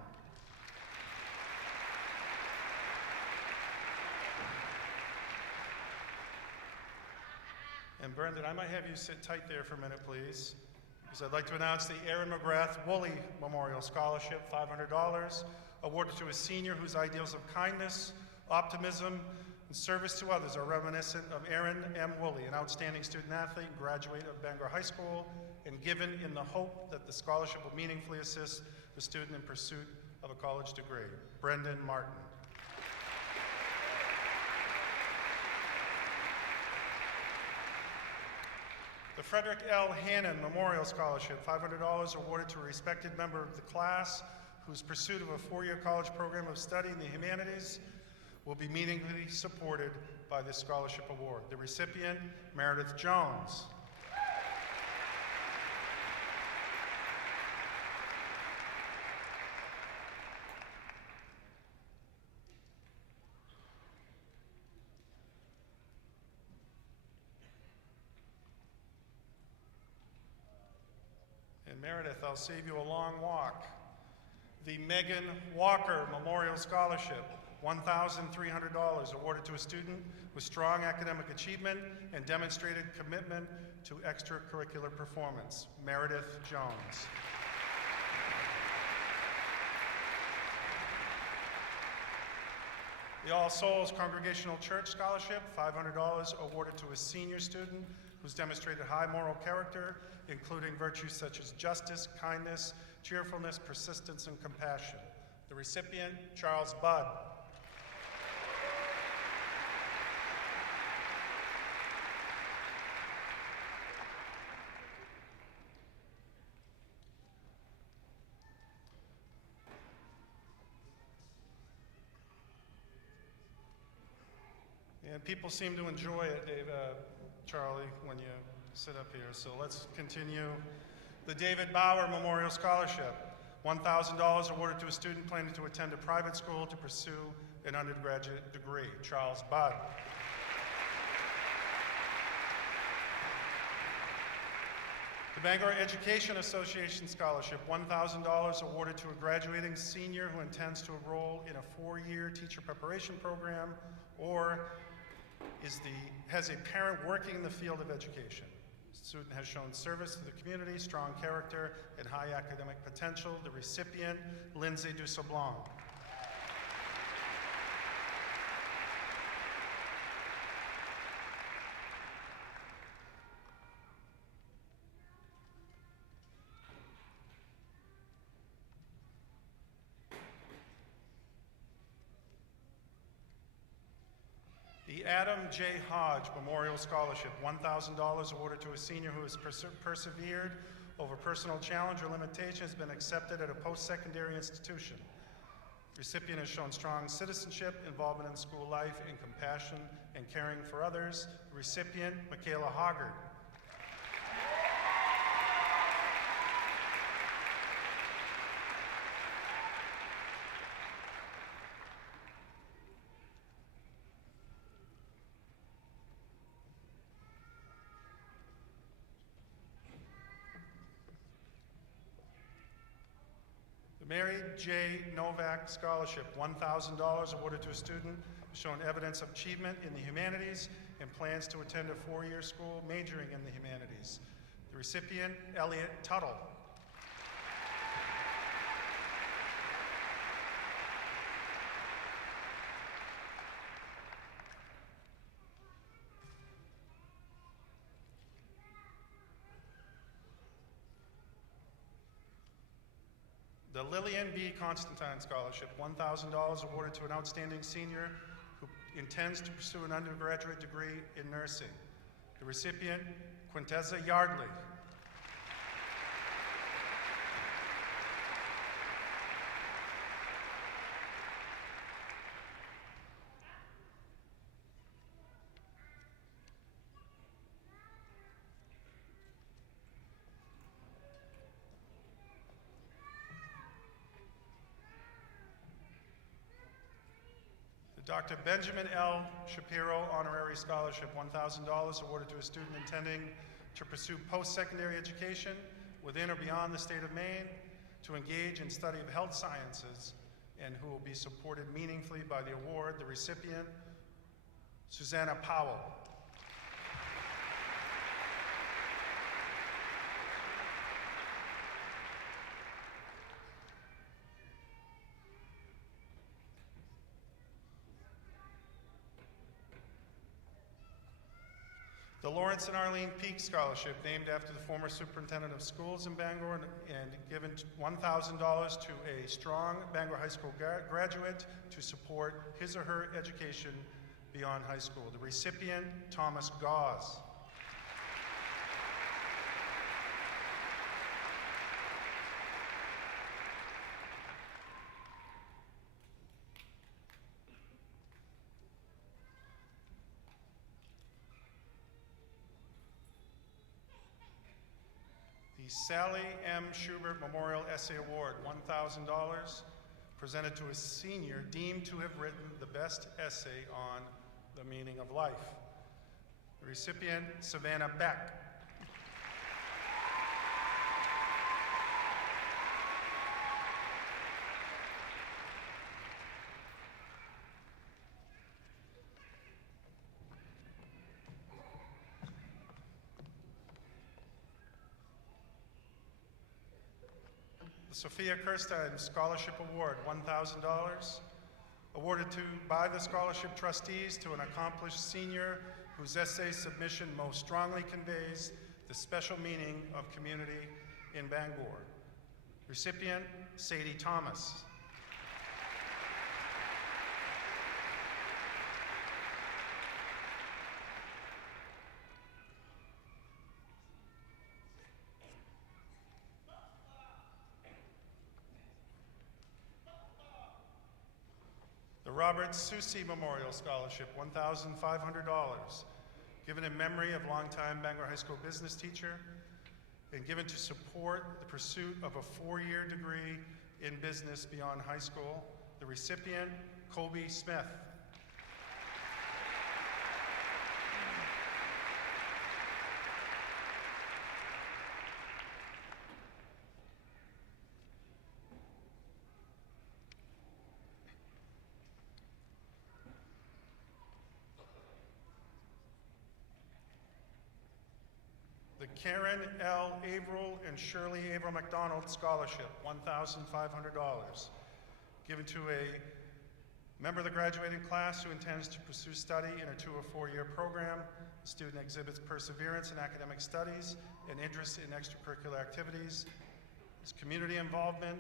And Brendan, I might have you sit tight there for a minute, please, because I'd like to announce the Aaron McGrath Woolley Memorial Scholarship, $500, awarded to a senior whose ideals of kindness, optimism, and service to others are reminiscent of Aaron M. Woolley, an outstanding student athlete and graduate of Bangor High School, and given in the hope that the scholarship will meaningfully assist the student in pursuit of a college degree. Brendan Martin. The Frederick L. Hannon Memorial Scholarship, $500 awarded to a respected member of the class whose pursuit of a 4-year college program of study in the humanities will be meaningfully supported by this scholarship award. The recipient, Meredith Jones. And Meredith, I'll save you a long walk. The Megan Walker Memorial Scholarship, $1,300, awarded to a student with strong academic achievement and demonstrated commitment to extracurricular performance, Meredith Jones. The All Souls Congregational Church Scholarship, $500, awarded to a senior student who's demonstrated high moral character, including virtues such as justice, kindness, cheerfulness, persistence, and compassion. The recipient, Charles Budd. And people seem to enjoy it, Charlie, when you sit up here. So let's continue. The David Bauer Memorial Scholarship, $1,000 awarded to a student planning to attend a private school to pursue an undergraduate degree, Charles Budd. The Bangor Education Association Scholarship, $1,000 awarded to a graduating senior who intends to enroll in a 4-year teacher preparation program or has a parent working in the field of education. The student has shown service to the community, strong character, and high academic potential. The recipient, Lindsay Dussablon. The Adam J. Hodge Memorial Scholarship, $1,000 awarded to a senior who has persevered over personal challenge or limitation, has been accepted at a post-secondary institution. The recipient has shown strong citizenship, involvement in school life, and compassion and caring for others. The recipient, Michaela Hoggard. Mary J. Novak Scholarship, $1,000 awarded to a student who's shown evidence of achievement in the humanities and plans to attend a 4-year school majoring in the humanities. The recipient, Elliot Tuttle. The Lillian B. Constantine Scholarship, $1,000 awarded to an outstanding senior who intends to pursue an undergraduate degree in nursing. The recipient, Quintessa Yardley. Dr. Benjamin L. Shapiro Honorary Scholarship, $1,000 awarded to a student intending to pursue post-secondary education within or beyond the state of Maine, to engage in study of health sciences, and who will be supported meaningfully by the award. The recipient, Susanna Powell. The Lawrence and Arlene Peake Scholarship, named after the former superintendent of schools in Bangor, and given $1,000 to a strong Bangor High School graduate to support his or her education beyond high school. The recipient, Thomas Gauze. Sally M. Schubert Memorial Essay Award, $1,000, presented to a senior deemed to have written the best essay on the meaning of life. The recipient, Savannah Beck. Sophia Kirstein Scholarship Award, $1,000, awarded by the scholarship trustees to an accomplished senior whose essay submission most strongly conveys the special meaning of community in Bangor. Recipient, Sadie Thomas. The Robert Susi Memorial Scholarship, $1,500, given in memory of longtime Bangor High School business teacher and given to support the pursuit of a four-year degree in business beyond high school. The recipient, Colby Smith. The Karen L. Averill and Shirley Averill McDonald Scholarship, $1,500, given to a member of the graduating class who intends to pursue study in a 2 or 4 year program. The student exhibits perseverance in academic studies and interest in extracurricular activities, his community involvement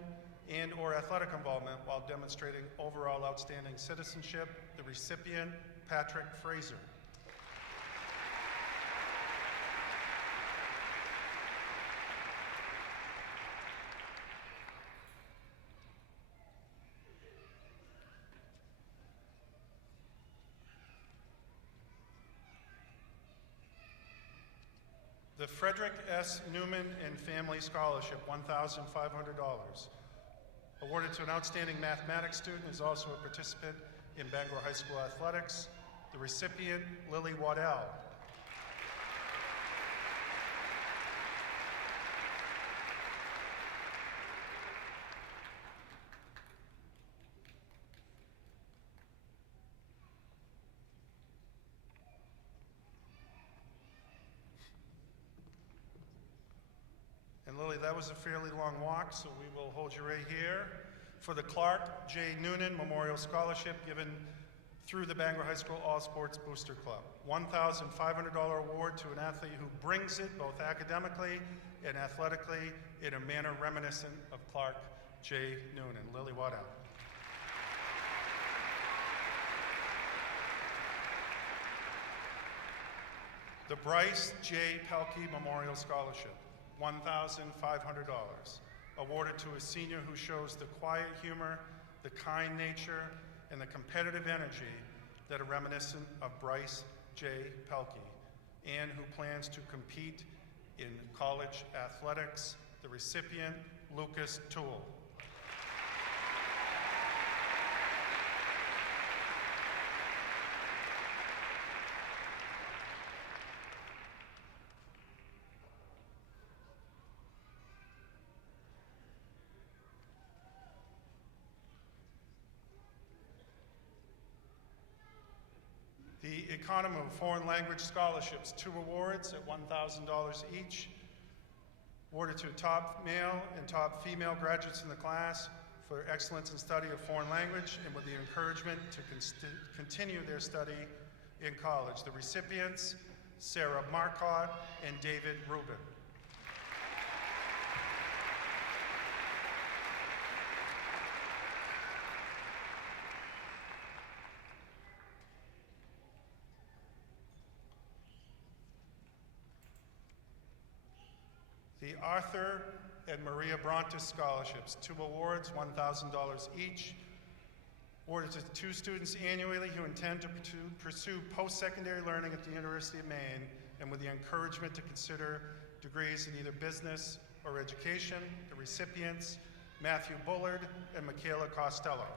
and/or athletic involvement while demonstrating overall outstanding citizenship. The recipient, Patrick Fraser. The Frederick S. Newman and Family Scholarship, $1,500. Awarded to an outstanding mathematics student who is also a participant in Bangor High School athletics. The recipient, Lily Waddell. And Lily, that was a fairly long walk, so we will hold you right here. For the Clark J. Noonan Memorial Scholarship given through the Bangor High School All Sports Booster Club. $1,500 award to an athlete who brings it both academically and athletically in a manner reminiscent of Clark J. Noonan. Lily Waddell. The Bryce J. Pelkey Memorial Scholarship, $1,500, awarded to a senior who shows the quiet humor, the kind nature, and the competitive energy that are reminiscent of Bryce J. Pelkey, and who plans to compete in college athletics. The recipient, Lucas Toole. The Economy of Foreign Language Scholarships, 2 awards at $1,000 each, awarded to top male and top female graduates in the class for excellence in study of foreign language and with the encouragement to continue their study in college. The recipients, Sarah Marcotte and David Rubin. The Arthur and Maria Brontes Scholarships, 2 awards, $1,000 each, awarded to 2 students annually who intend to pursue post-secondary learning at the University of Maine and with the encouragement to consider degrees in either business or education. The recipients, Matthew Bullard and Michaela Costello.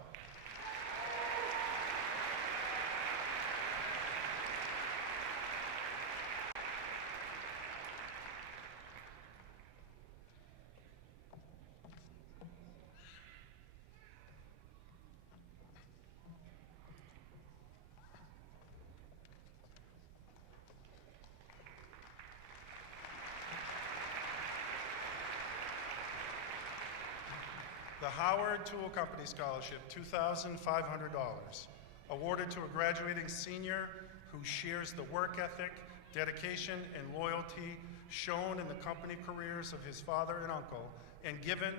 The Howard Tool Company Scholarship, $2,500, awarded to a graduating senior who shares the work ethic, dedication, and loyalty shown in the company careers of his father and uncle, and given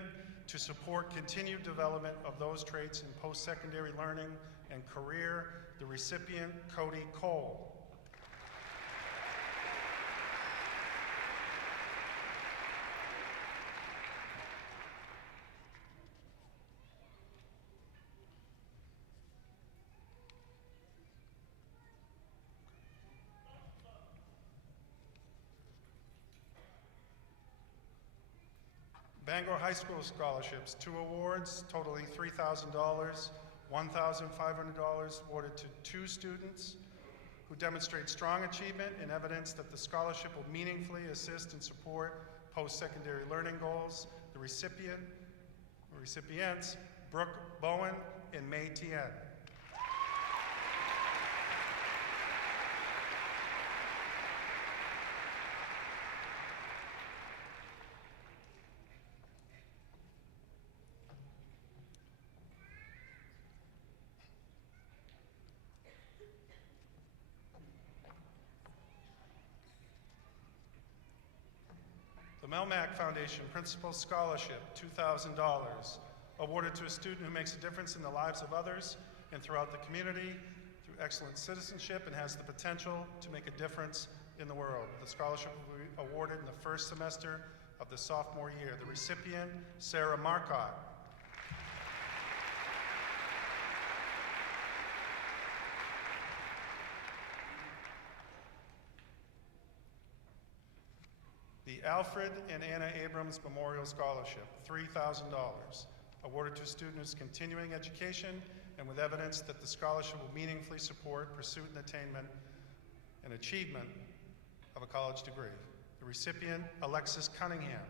to support continued development of those traits in post-secondary learning and career, the recipient, Cody Cole. Bangor High School Scholarships, 2 awards totaling $3,000, $1,500 awarded to 2 students who demonstrate strong achievement and evidence that the scholarship will meaningfully assist and support post-secondary learning goals. The recipients, Brooke Bowen and May Tien. The Melmac Foundation Principal Scholarship, $2,000, awarded to a student who makes a difference in the lives of others and throughout the community through excellent citizenship and has the potential to make a difference in the world. The scholarship will be awarded in the first semester of the sophomore year. The recipient, Sarah Marcotte. The Alfred and Anna Abrams Memorial Scholarship, $3,000, awarded to a student who's continuing education and with evidence that the scholarship will meaningfully support pursuit and attainment and achievement of a college degree. The recipient, Alexis Cunningham.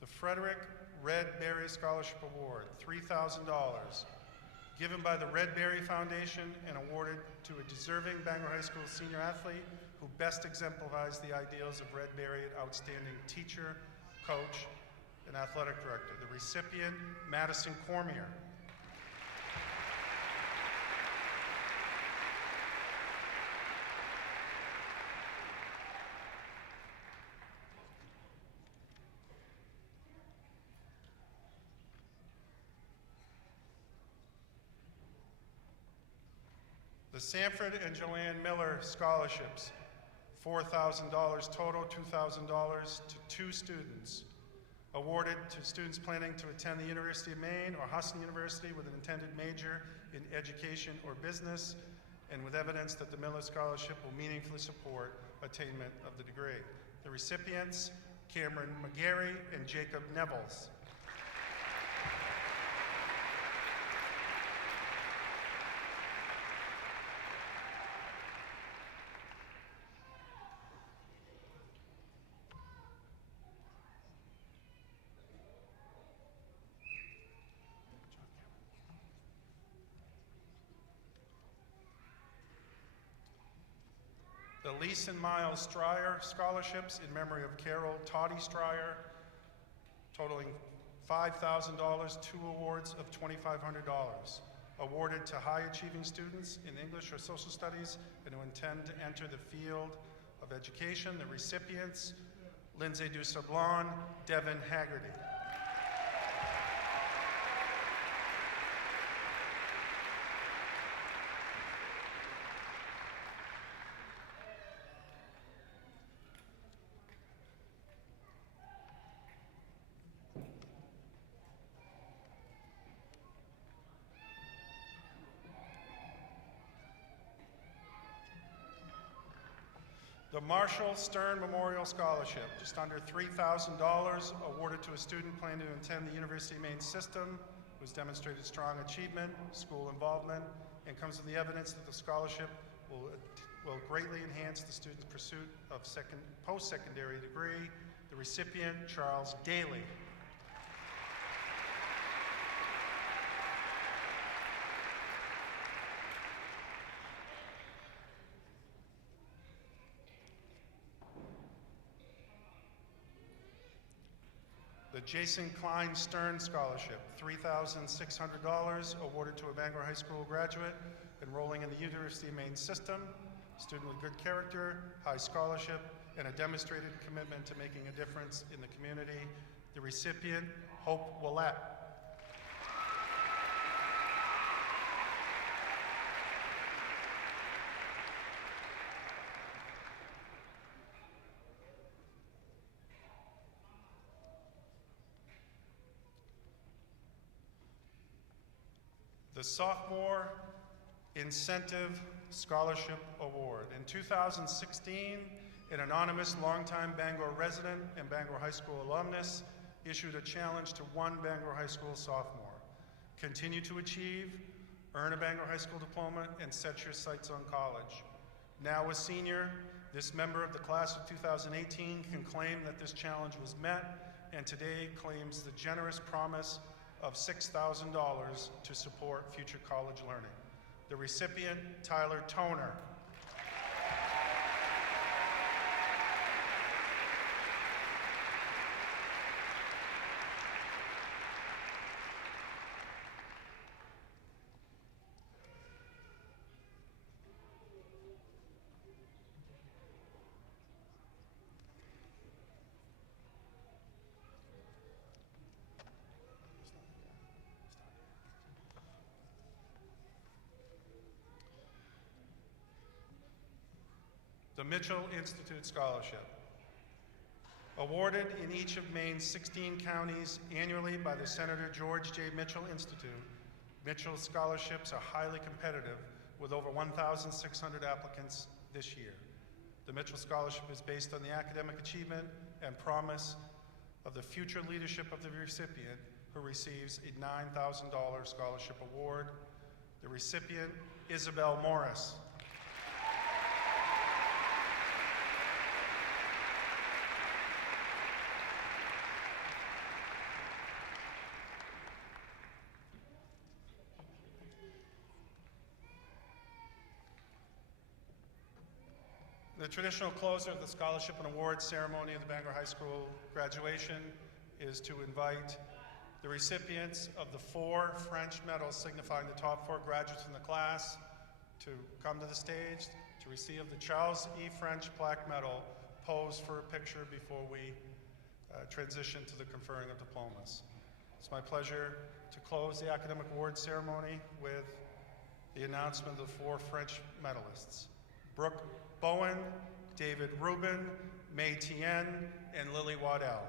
The Frederick Redberry Scholarship Award, $3,000, given by the Redberry Foundation and awarded to a deserving Bangor High School senior athlete who best exemplifies the ideals of Redberry, an outstanding teacher, coach, and athletic director. The recipient, Madison Cormier. The Sanford and Joanne Miller Scholarships, $4,000 total, $2,000 to 2 students, awarded to students planning to attend the University of Maine or Husson University with an intended major in education or business, and with evidence that the Miller Scholarship will meaningfully support attainment of the degree. The recipients, Cameron McGarry and Jacob Nevels. The Lise and Miles Stryer Scholarships in memory of Carol Toddy Stryer, totaling $5,000, 2 awards of $2,500, awarded to high-achieving students in English or social studies and who intend to enter the field of education. The recipients, Lindsay Dusablon, Devin Haggerty. The Marshall Stern Memorial Scholarship, just under $3,000, awarded to a student planning to attend the University of Maine system, who's demonstrated strong achievement, school involvement, and comes with the evidence that the scholarship will will greatly enhance the student's pursuit of post-secondary degree. The recipient, Charles Daly. The Jason Klein Stern Scholarship, $3,600, awarded to a Bangor High School graduate enrolling in the University of Maine system, student with good character, high scholarship, and a demonstrated commitment to making a difference in the community. The recipient, Hope Willette. The Sophomore Incentive Scholarship Award. In 2016, an anonymous longtime Bangor resident and Bangor High School alumnus issued a challenge to one Bangor High School sophomore. Continue to achieve, earn a Bangor High School diploma, and set your sights on college. Now a senior, this member of the class of 2018 can claim that this challenge was met, and today claims the generous promise of $6,000 to support future college learning. The recipient, Tyler Toner. The Mitchell Institute Scholarship. Awarded in each of Maine's 16 counties annually by the Senator George J. Mitchell Institute, Mitchell scholarships are highly competitive with over 1,600 applicants this year. The Mitchell Scholarship is based on the academic achievement and promise of the future leadership of the recipient, who receives a $9,000 scholarship award. The recipient, Isabel Morris. The traditional closer of the scholarship and award ceremony of the Bangor High School graduation is to invite the recipients of the 4 French medals signifying the top 4 graduates in the class to come to the stage to receive the Charles E. French plaque medal, pose for a picture before we transition to the conferring of diplomas. It's my pleasure to close the academic award ceremony with the announcement of the 4 French medalists: Brooke Bowen, David Rubin, May Tien, and Lily Waddell.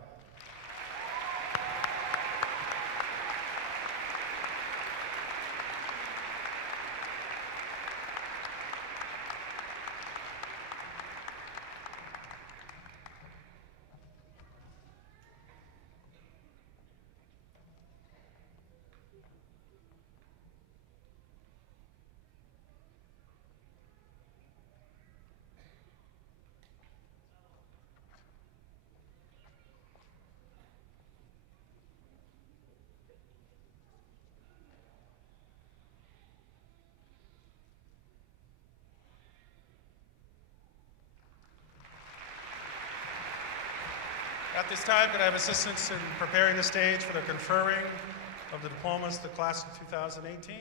At this time, could I have assistance in preparing the stage for the conferring of the diplomas to the class of 2018?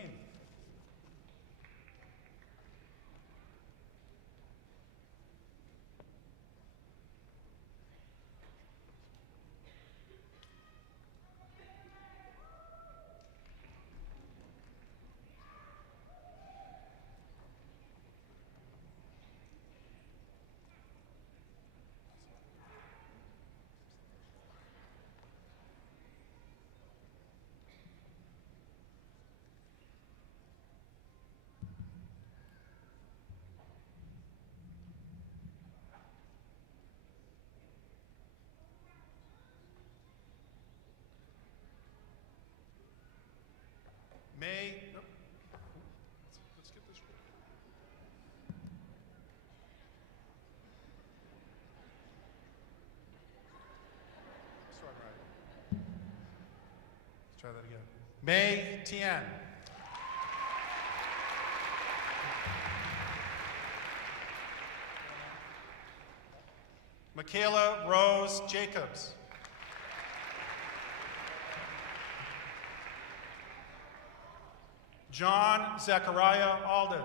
Try that again. May Tien. Michaela Rose Jacobs. John Zechariah Alden.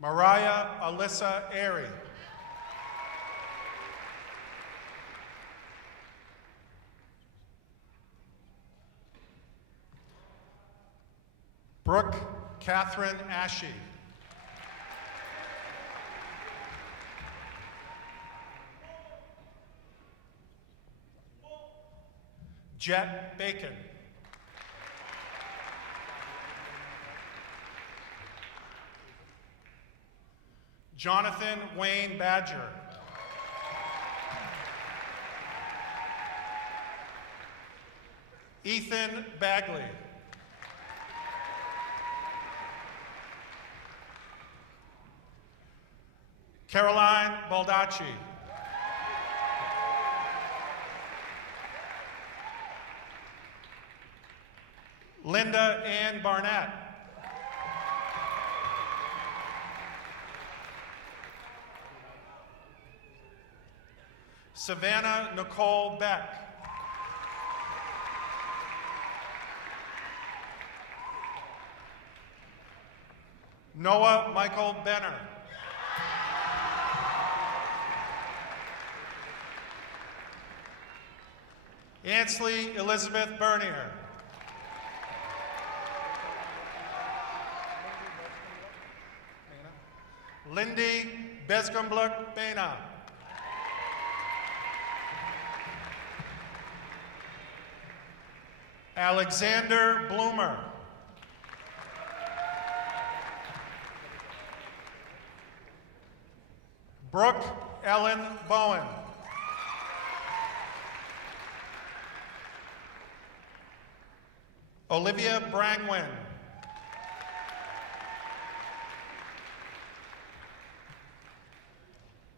Mariah Alyssa Airy. Brooke Catherine Ashe. Jet Bacon. Jonathan Wayne Badger. Ethan Bagley. Caroline Baldacci. Linda Ann Barnett. Savannah Nicole Beck. Noah Michael Benner. Ansley Elizabeth Bernier. Lindy Besgumbluck Bena. Alexander Bloomer. Brooke Ellen Bowen. Olivia Brangwyn.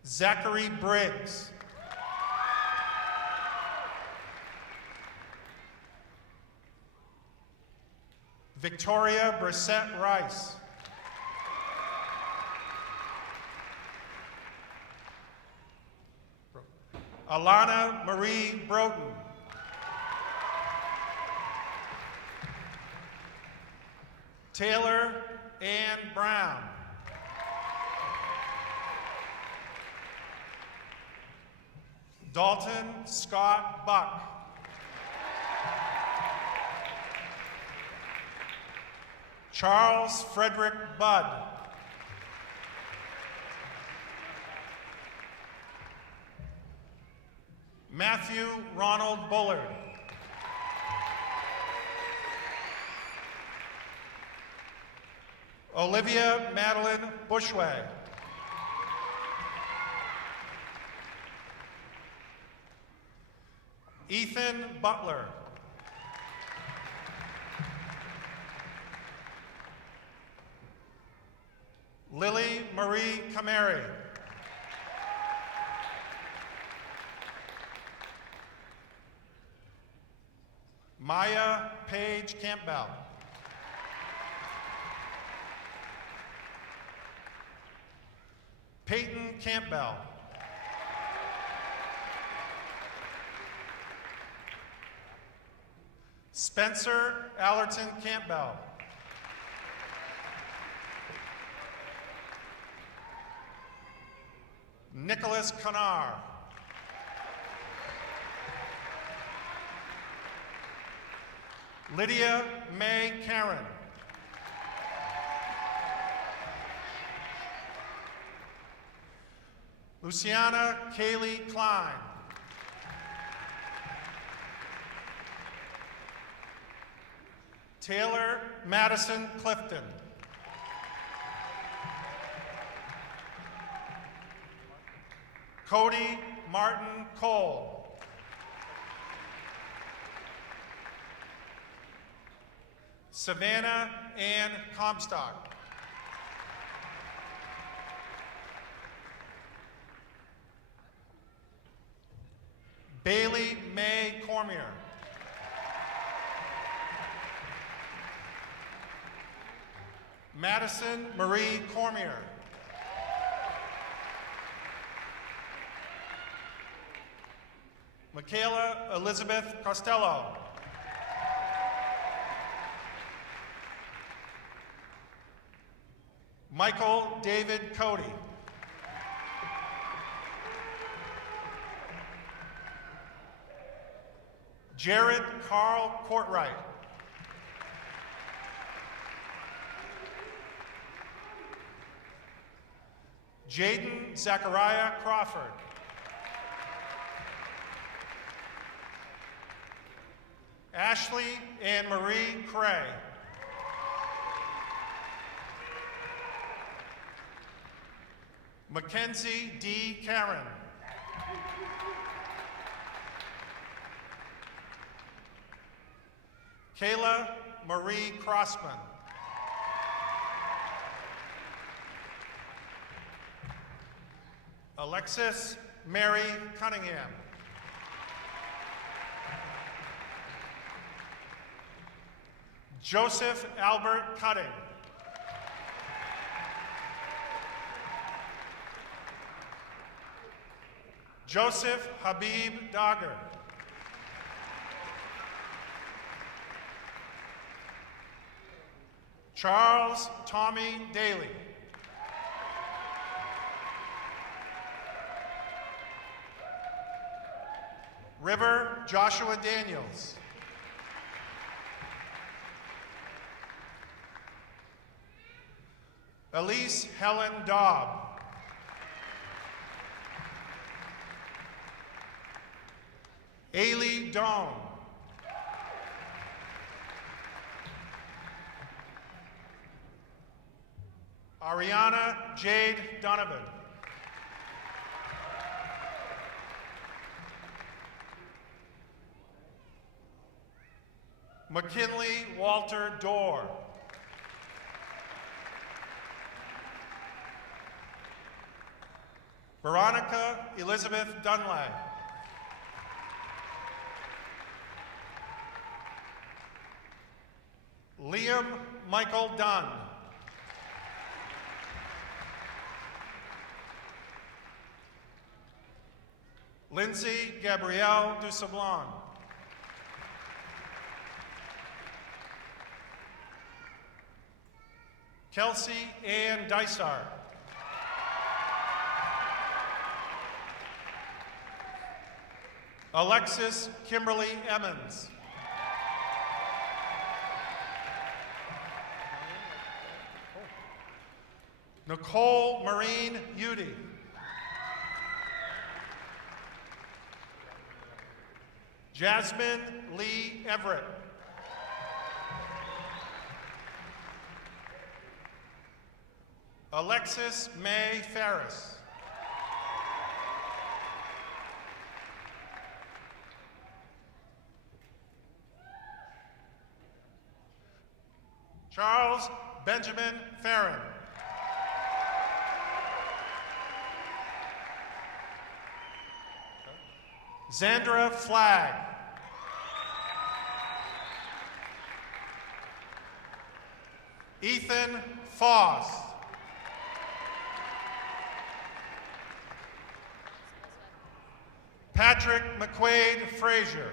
Zachary Briggs. Victoria Brissette Rice. Alana Marie Broughton. Taylor Ann Brown. Dalton Scott Buck. Charles Frederick Budd. Matthew Ronald Bullard. Olivia Madeline Bushway. Ethan Butler. Lily Marie Cameri. Maya Paige Campbell. Peyton Campbell. Spencer Allerton Campbell. Nicholas Canar. Lydia May Karen. Luciana Kaylee Klein. Taylor Madison Clifton. Cody Martin Cole. Savannah Ann Comstock. Haley May Cormier. Madison Marie Cormier. Michaela Elizabeth Costello. Michael David Cody. Jared Carl Courtwright. Jaden Zachariah Crawford. Ashley Ann Marie Cray. Mackenzie D. Karen. Kayla Marie Crossman. Alexis Mary Cunningham. Joseph Albert Cutting. Joseph Habib Dogger. Charles Tommy Daly. River Joshua Daniels. Elise Helen Daub. Ailey Doan. Ariana Jade Donovan. McKinley Walter Dorr. Veronica Elizabeth Dunlay. Liam Michael Dunn. Lindsay Gabrielle Dusablon. Kelsey Ann Dysart. Alexis Kimberly Emmons. Nicole Marine Udy. Jasmine Lee Everett. Alexis May Ferris. Charles Benjamin Farron. Zandra Flagg. Ethan Foss. Patrick McQuaid Frazier.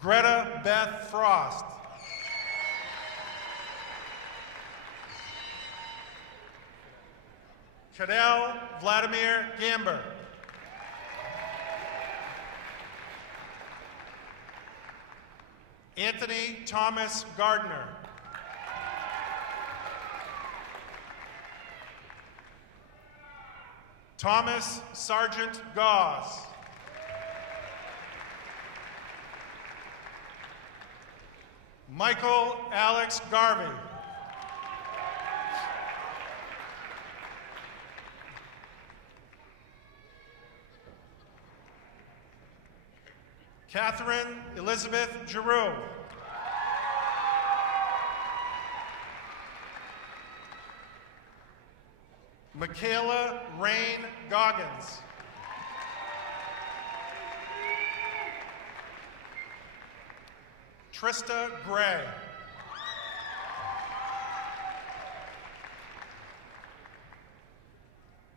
Greta Beth Frost. Cadell Vladimir Gamber. Anthony Thomas Gardner. Thomas Sargent Goss. Michael Alex Garvey. Catherine Elizabeth Giroux. Michaela Rain Goggins. Trista Gray.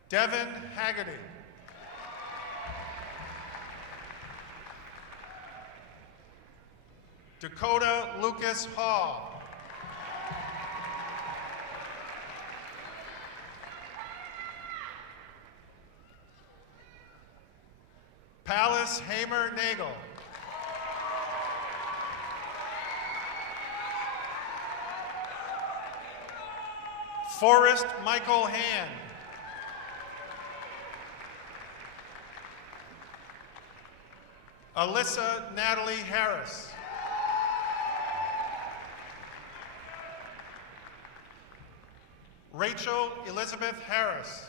Devin Haggerty. Dakota Lucas Hall. Palace Hamer Nagel. Forrest Michael Hand. Alyssa Natalie Harris. Rachel Elizabeth Harris.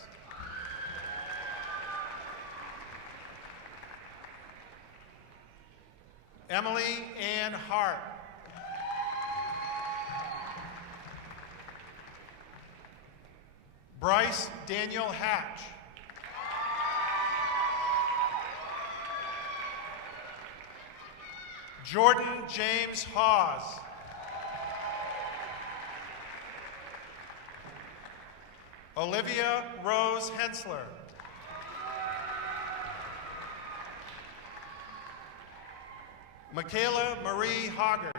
Emily Ann Hart. Bryce Daniel Hatch. Jordan James Hawes. Olivia Rose Hensler. Michaela Marie Hoggard.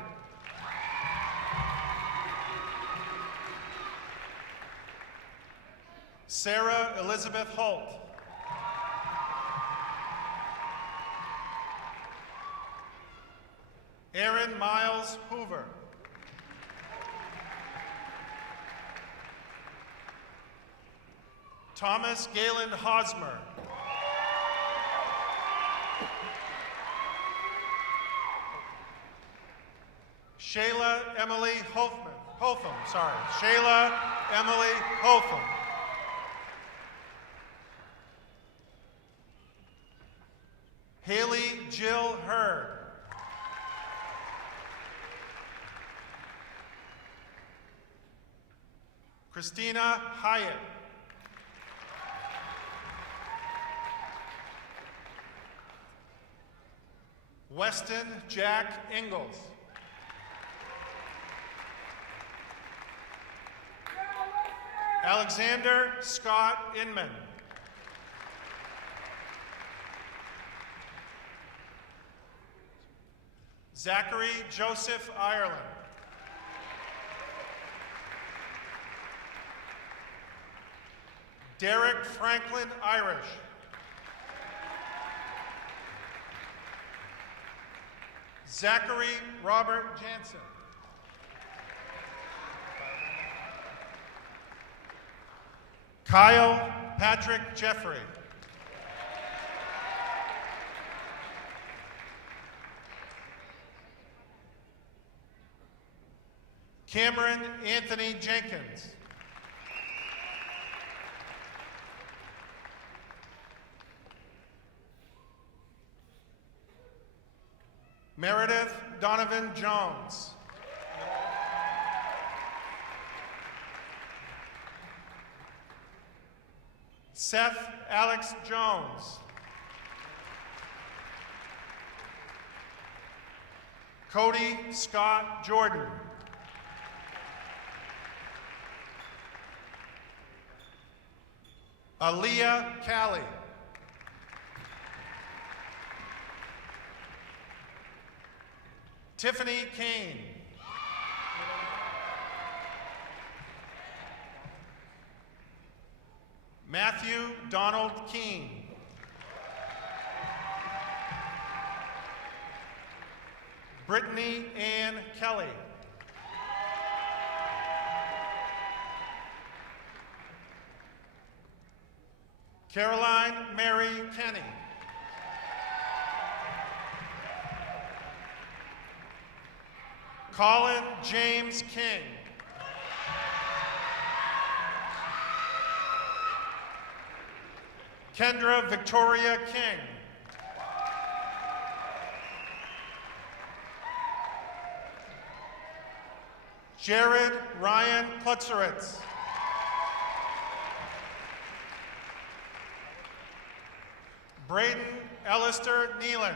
Sarah Elizabeth Holt. Aaron Miles Hoover. Thomas Galen Hosmer. Shayla Emily Hotham. Shayla Emily Hotham. Haley Jill Hurd. Christina Hyatt. Weston Jack Ingalls. Alexander Scott Inman. Zachary Joseph Ireland. Derek Franklin Irish. Zachary Robert Jansen. Kyle Patrick Jeffrey. Cameron Anthony Jenkins. Meredith Donovan Jones. Seth Alex Jones. Cody Scott Jordan. Aaliyah Callie. Tiffany Kane. Matthew Donald Keene. Brittany Ann Kelly. Caroline Mary Kenny. Colin James King. Kendra Victoria King. Jared Ryan Klutzeritz. Braden Ellister Neeland.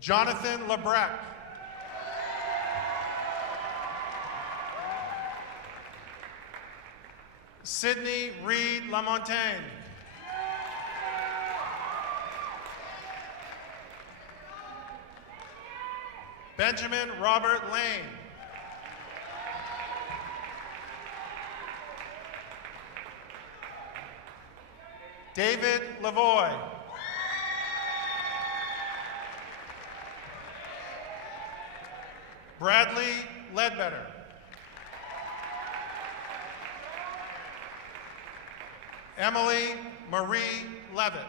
Jonathan Lebrecq. Sydney Reed Lamontagne. Benjamin Robert Lane. David Lavoy. Bradley Ledbetter. Emily Marie Levitt.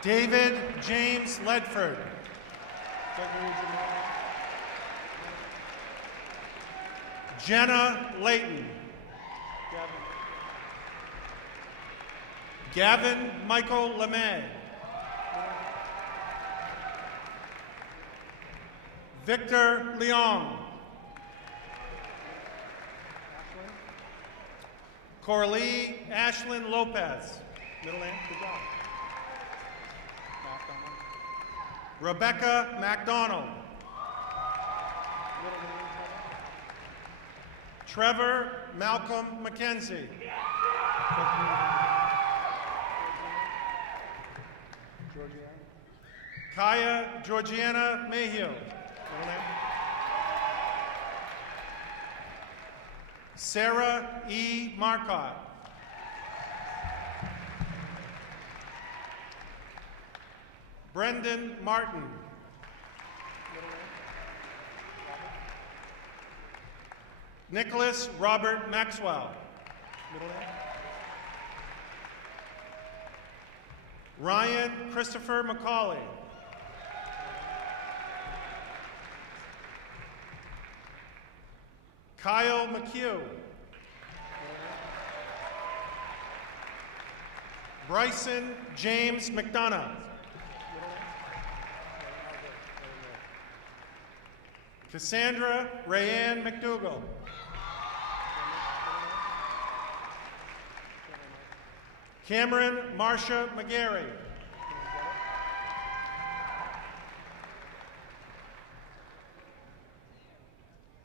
David James Ledford. Jenna Layton. Gavin Michael LeMay. Victor Leong. Coralie Ashlyn Lopez. Middle name, good job. Rebecca MacDonald. Trevor Malcolm McKenzie. Kaya Georgiana Mayhew. Sarah E. Marcotte. Brendan Martin. Nicholas Robert Maxwell. Ryan Christopher McCauley. Kyle McHugh. Bryson James McDonough. Cassandra Rayanne McDougall. Cameron Marsha McGarry.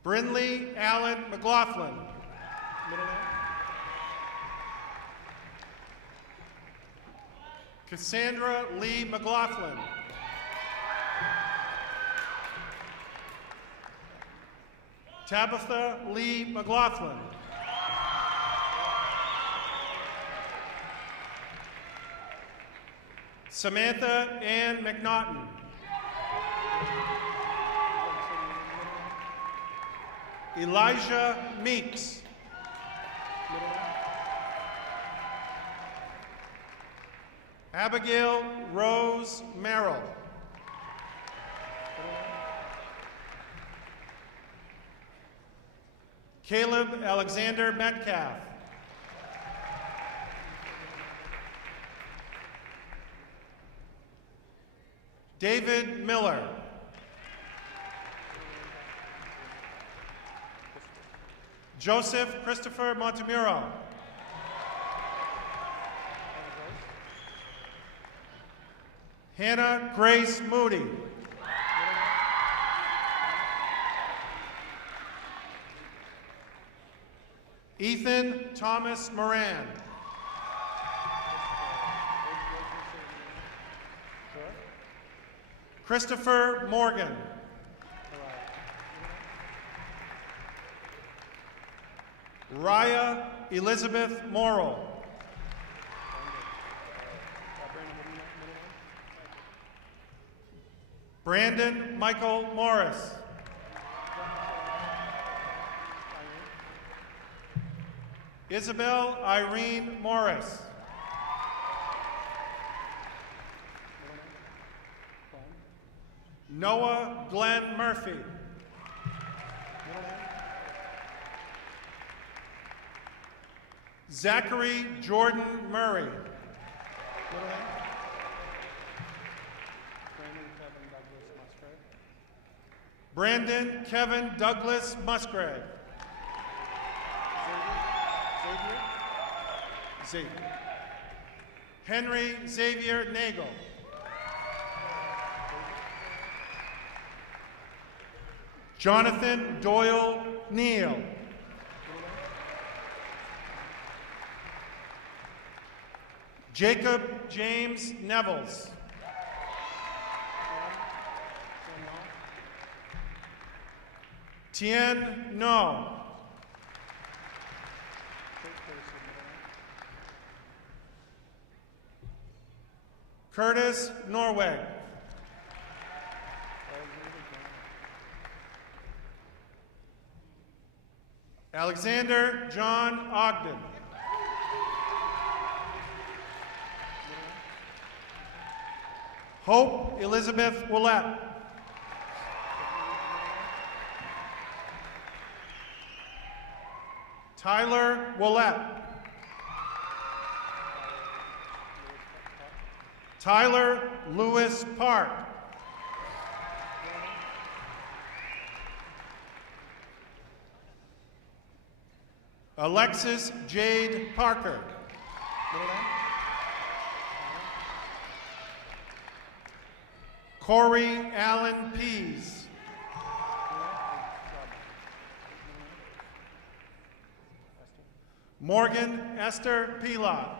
Brinley Allen McLaughlin. Cassandra Lee McLaughlin. Tabitha Lee McLaughlin. Samantha Ann McNaughton. Elijah Meeks. Abigail Rose Merrill. Caleb Alexander Metcalf. David Miller. Joseph Christopher Montemuro. Hannah Grace Moody. Ethan Thomas Moran. Christopher Morgan. Raya Elizabeth Morrill. Brandon Michael Morris. Isabel Irene Morris. Noah Glenn Murphy. Zachary Jordan Murray. Brandon Kevin Douglas Musgrave. Xavier. Henry Xavier Nagel. Jonathan Doyle Neal. Jacob James Nevels. Tien No. Curtis Norweg. Alexander John Ogden. Hope Elizabeth Willett. Tyler Willett. Tyler Lewis Park. Alexis Jade Parker. Corey Allen Pease. Morgan Esther Pila.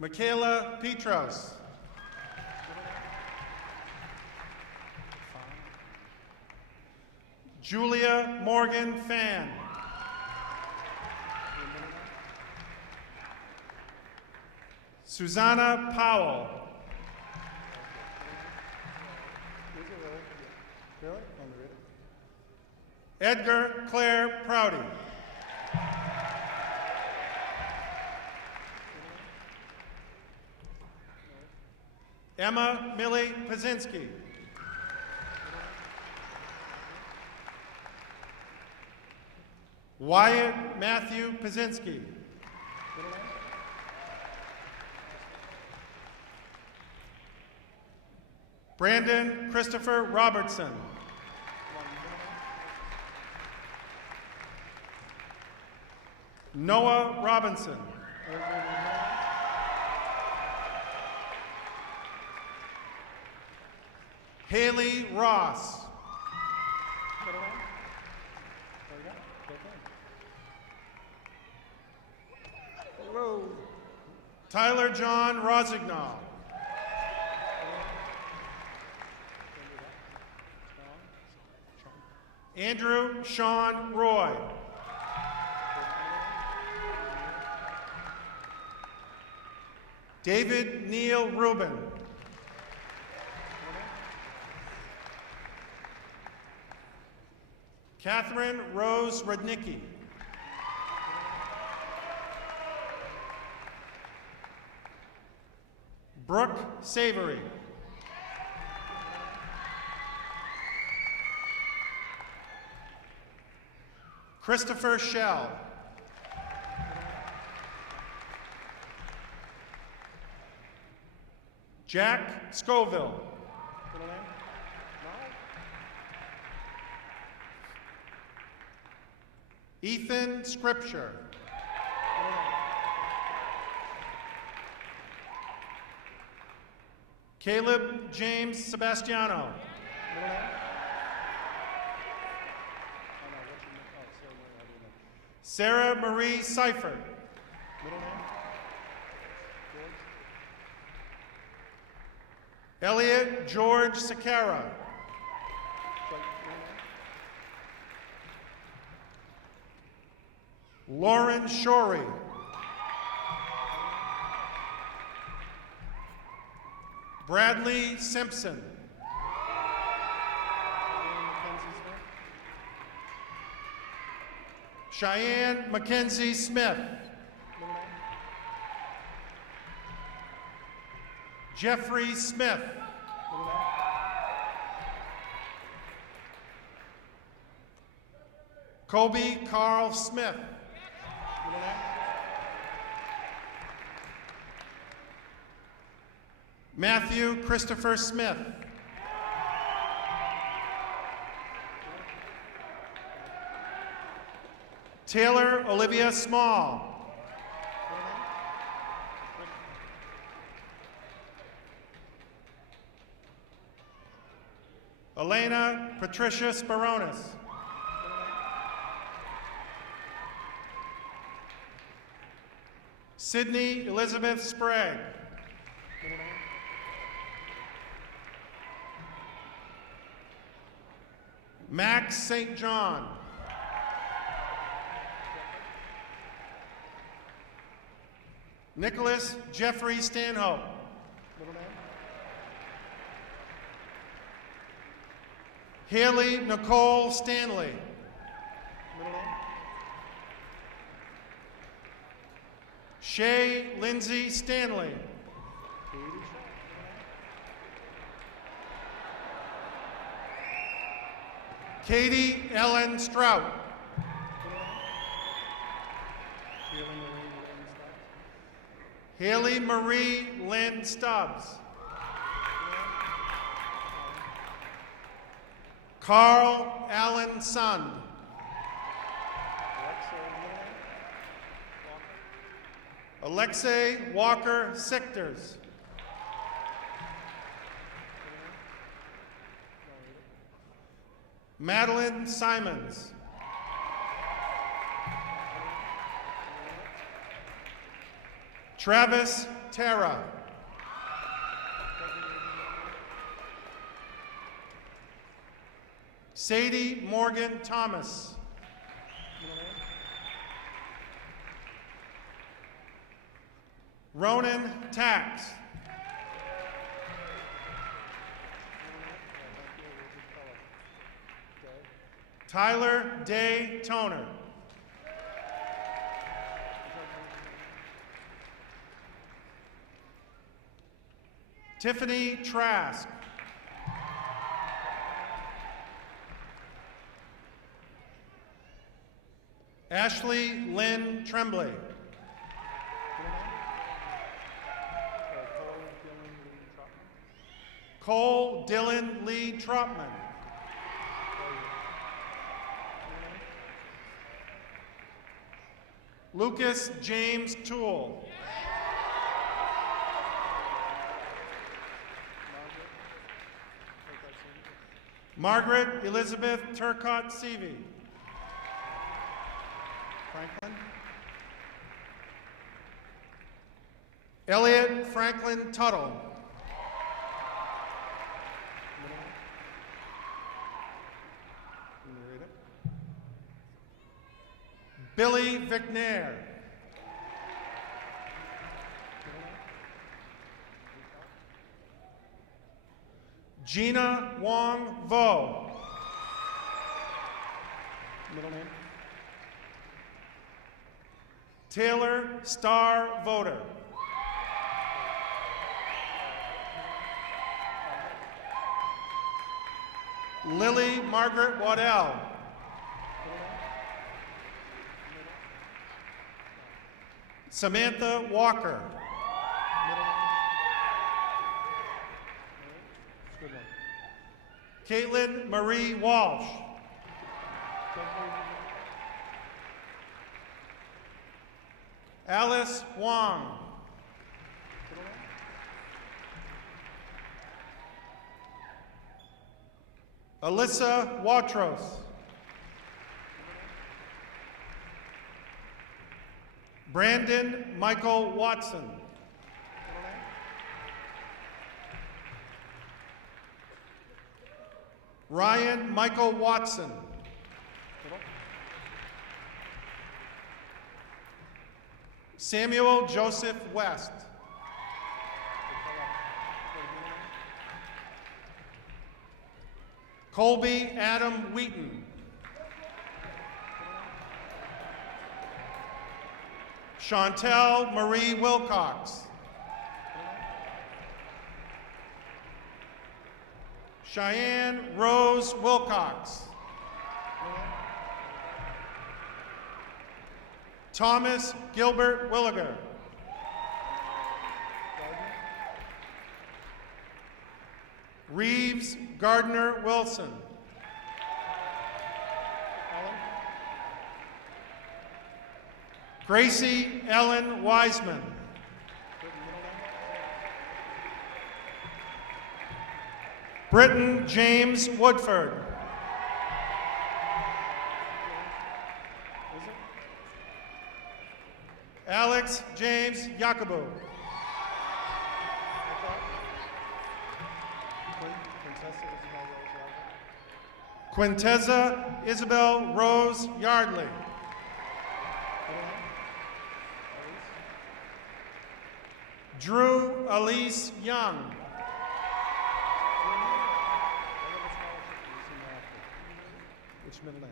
Michaela Petros. Julia Morgan Fan. Susanna Powell. Edgar Claire Prouty. Emma Millie Pazinski. Wyatt Matthew Pazinski. Brandon Christopher Robertson. Noah Robinson. Haley Ross. Tyler John Rosignol. Andrew Sean Roy. David Neil Rubin. Catherine Rose Rudnicki. Brooke Savory. Christopher Shell. Jack Scoville. Ethan Scripture. Caleb James Sebastiano. Sarah Marie Seifert. Elliot George Sakara. Lauren Shorey. Bradley Simpson. Cheyenne Mackenzie Smith. Jeffrey Smith. Kobe Carl Smith. Matthew Christopher Smith. Taylor Olivia Small. Elena Patricia Sparonis. Sydney Elizabeth Sprague. Max St. John. Nicholas Jeffrey Stanhope. Haley Nicole Stanley. Shay Lindsay Stanley. Katie Ellen Strout. Haley Marie Lynn Stubbs. Carl Allen Sund. Alexei Walker Sichters. Madeline Simons. Travis Terra. Sadie Morgan Thomas. Ronan Tax. Tyler Day Toner. Tiffany Trask. Ashley Lynn Tremblay. Cole Dylan Lee Trotman. Lucas James Toole. Margaret Elizabeth Turcott Seavey. Franklin. Elliot Franklin Tuttle. Billy Vicnair. Gina Wong Vo. Middle name. Taylor Star Voter. Lily Margaret Waddell. Samantha Walker. Caitlin Marie Walsh. Alice Wong. Alyssa Watros. Brandon Michael Watson. Ryan Michael Watson. Samuel Joseph West. Colby Adam Wheaton. Chantel Marie Wilcox. Cheyenne Rose Wilcox. Thomas Gilbert Williger. Reeves Gardner Wilson. Gracie Ellen Wiseman. Britton James Woodford. Alex James Yacobo. Quintessa Isabel Rose Yardley. Drew Elise Young. Which middle name?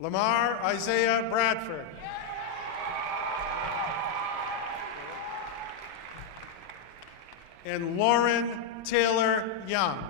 Lamar Isaiah Bradford. And Lauren Taylor Young.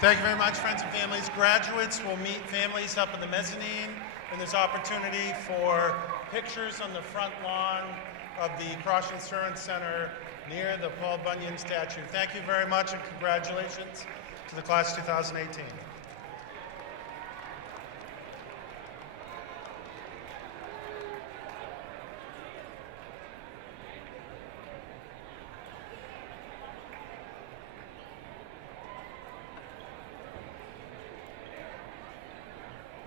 Thank you very much, friends and families. Graduates will meet families up in the mezzanine, and there's opportunity for pictures on the front lawn of the Cross Insurance Center near the Paul Bunyan statue. Thank you very much, and congratulations to the class 2018.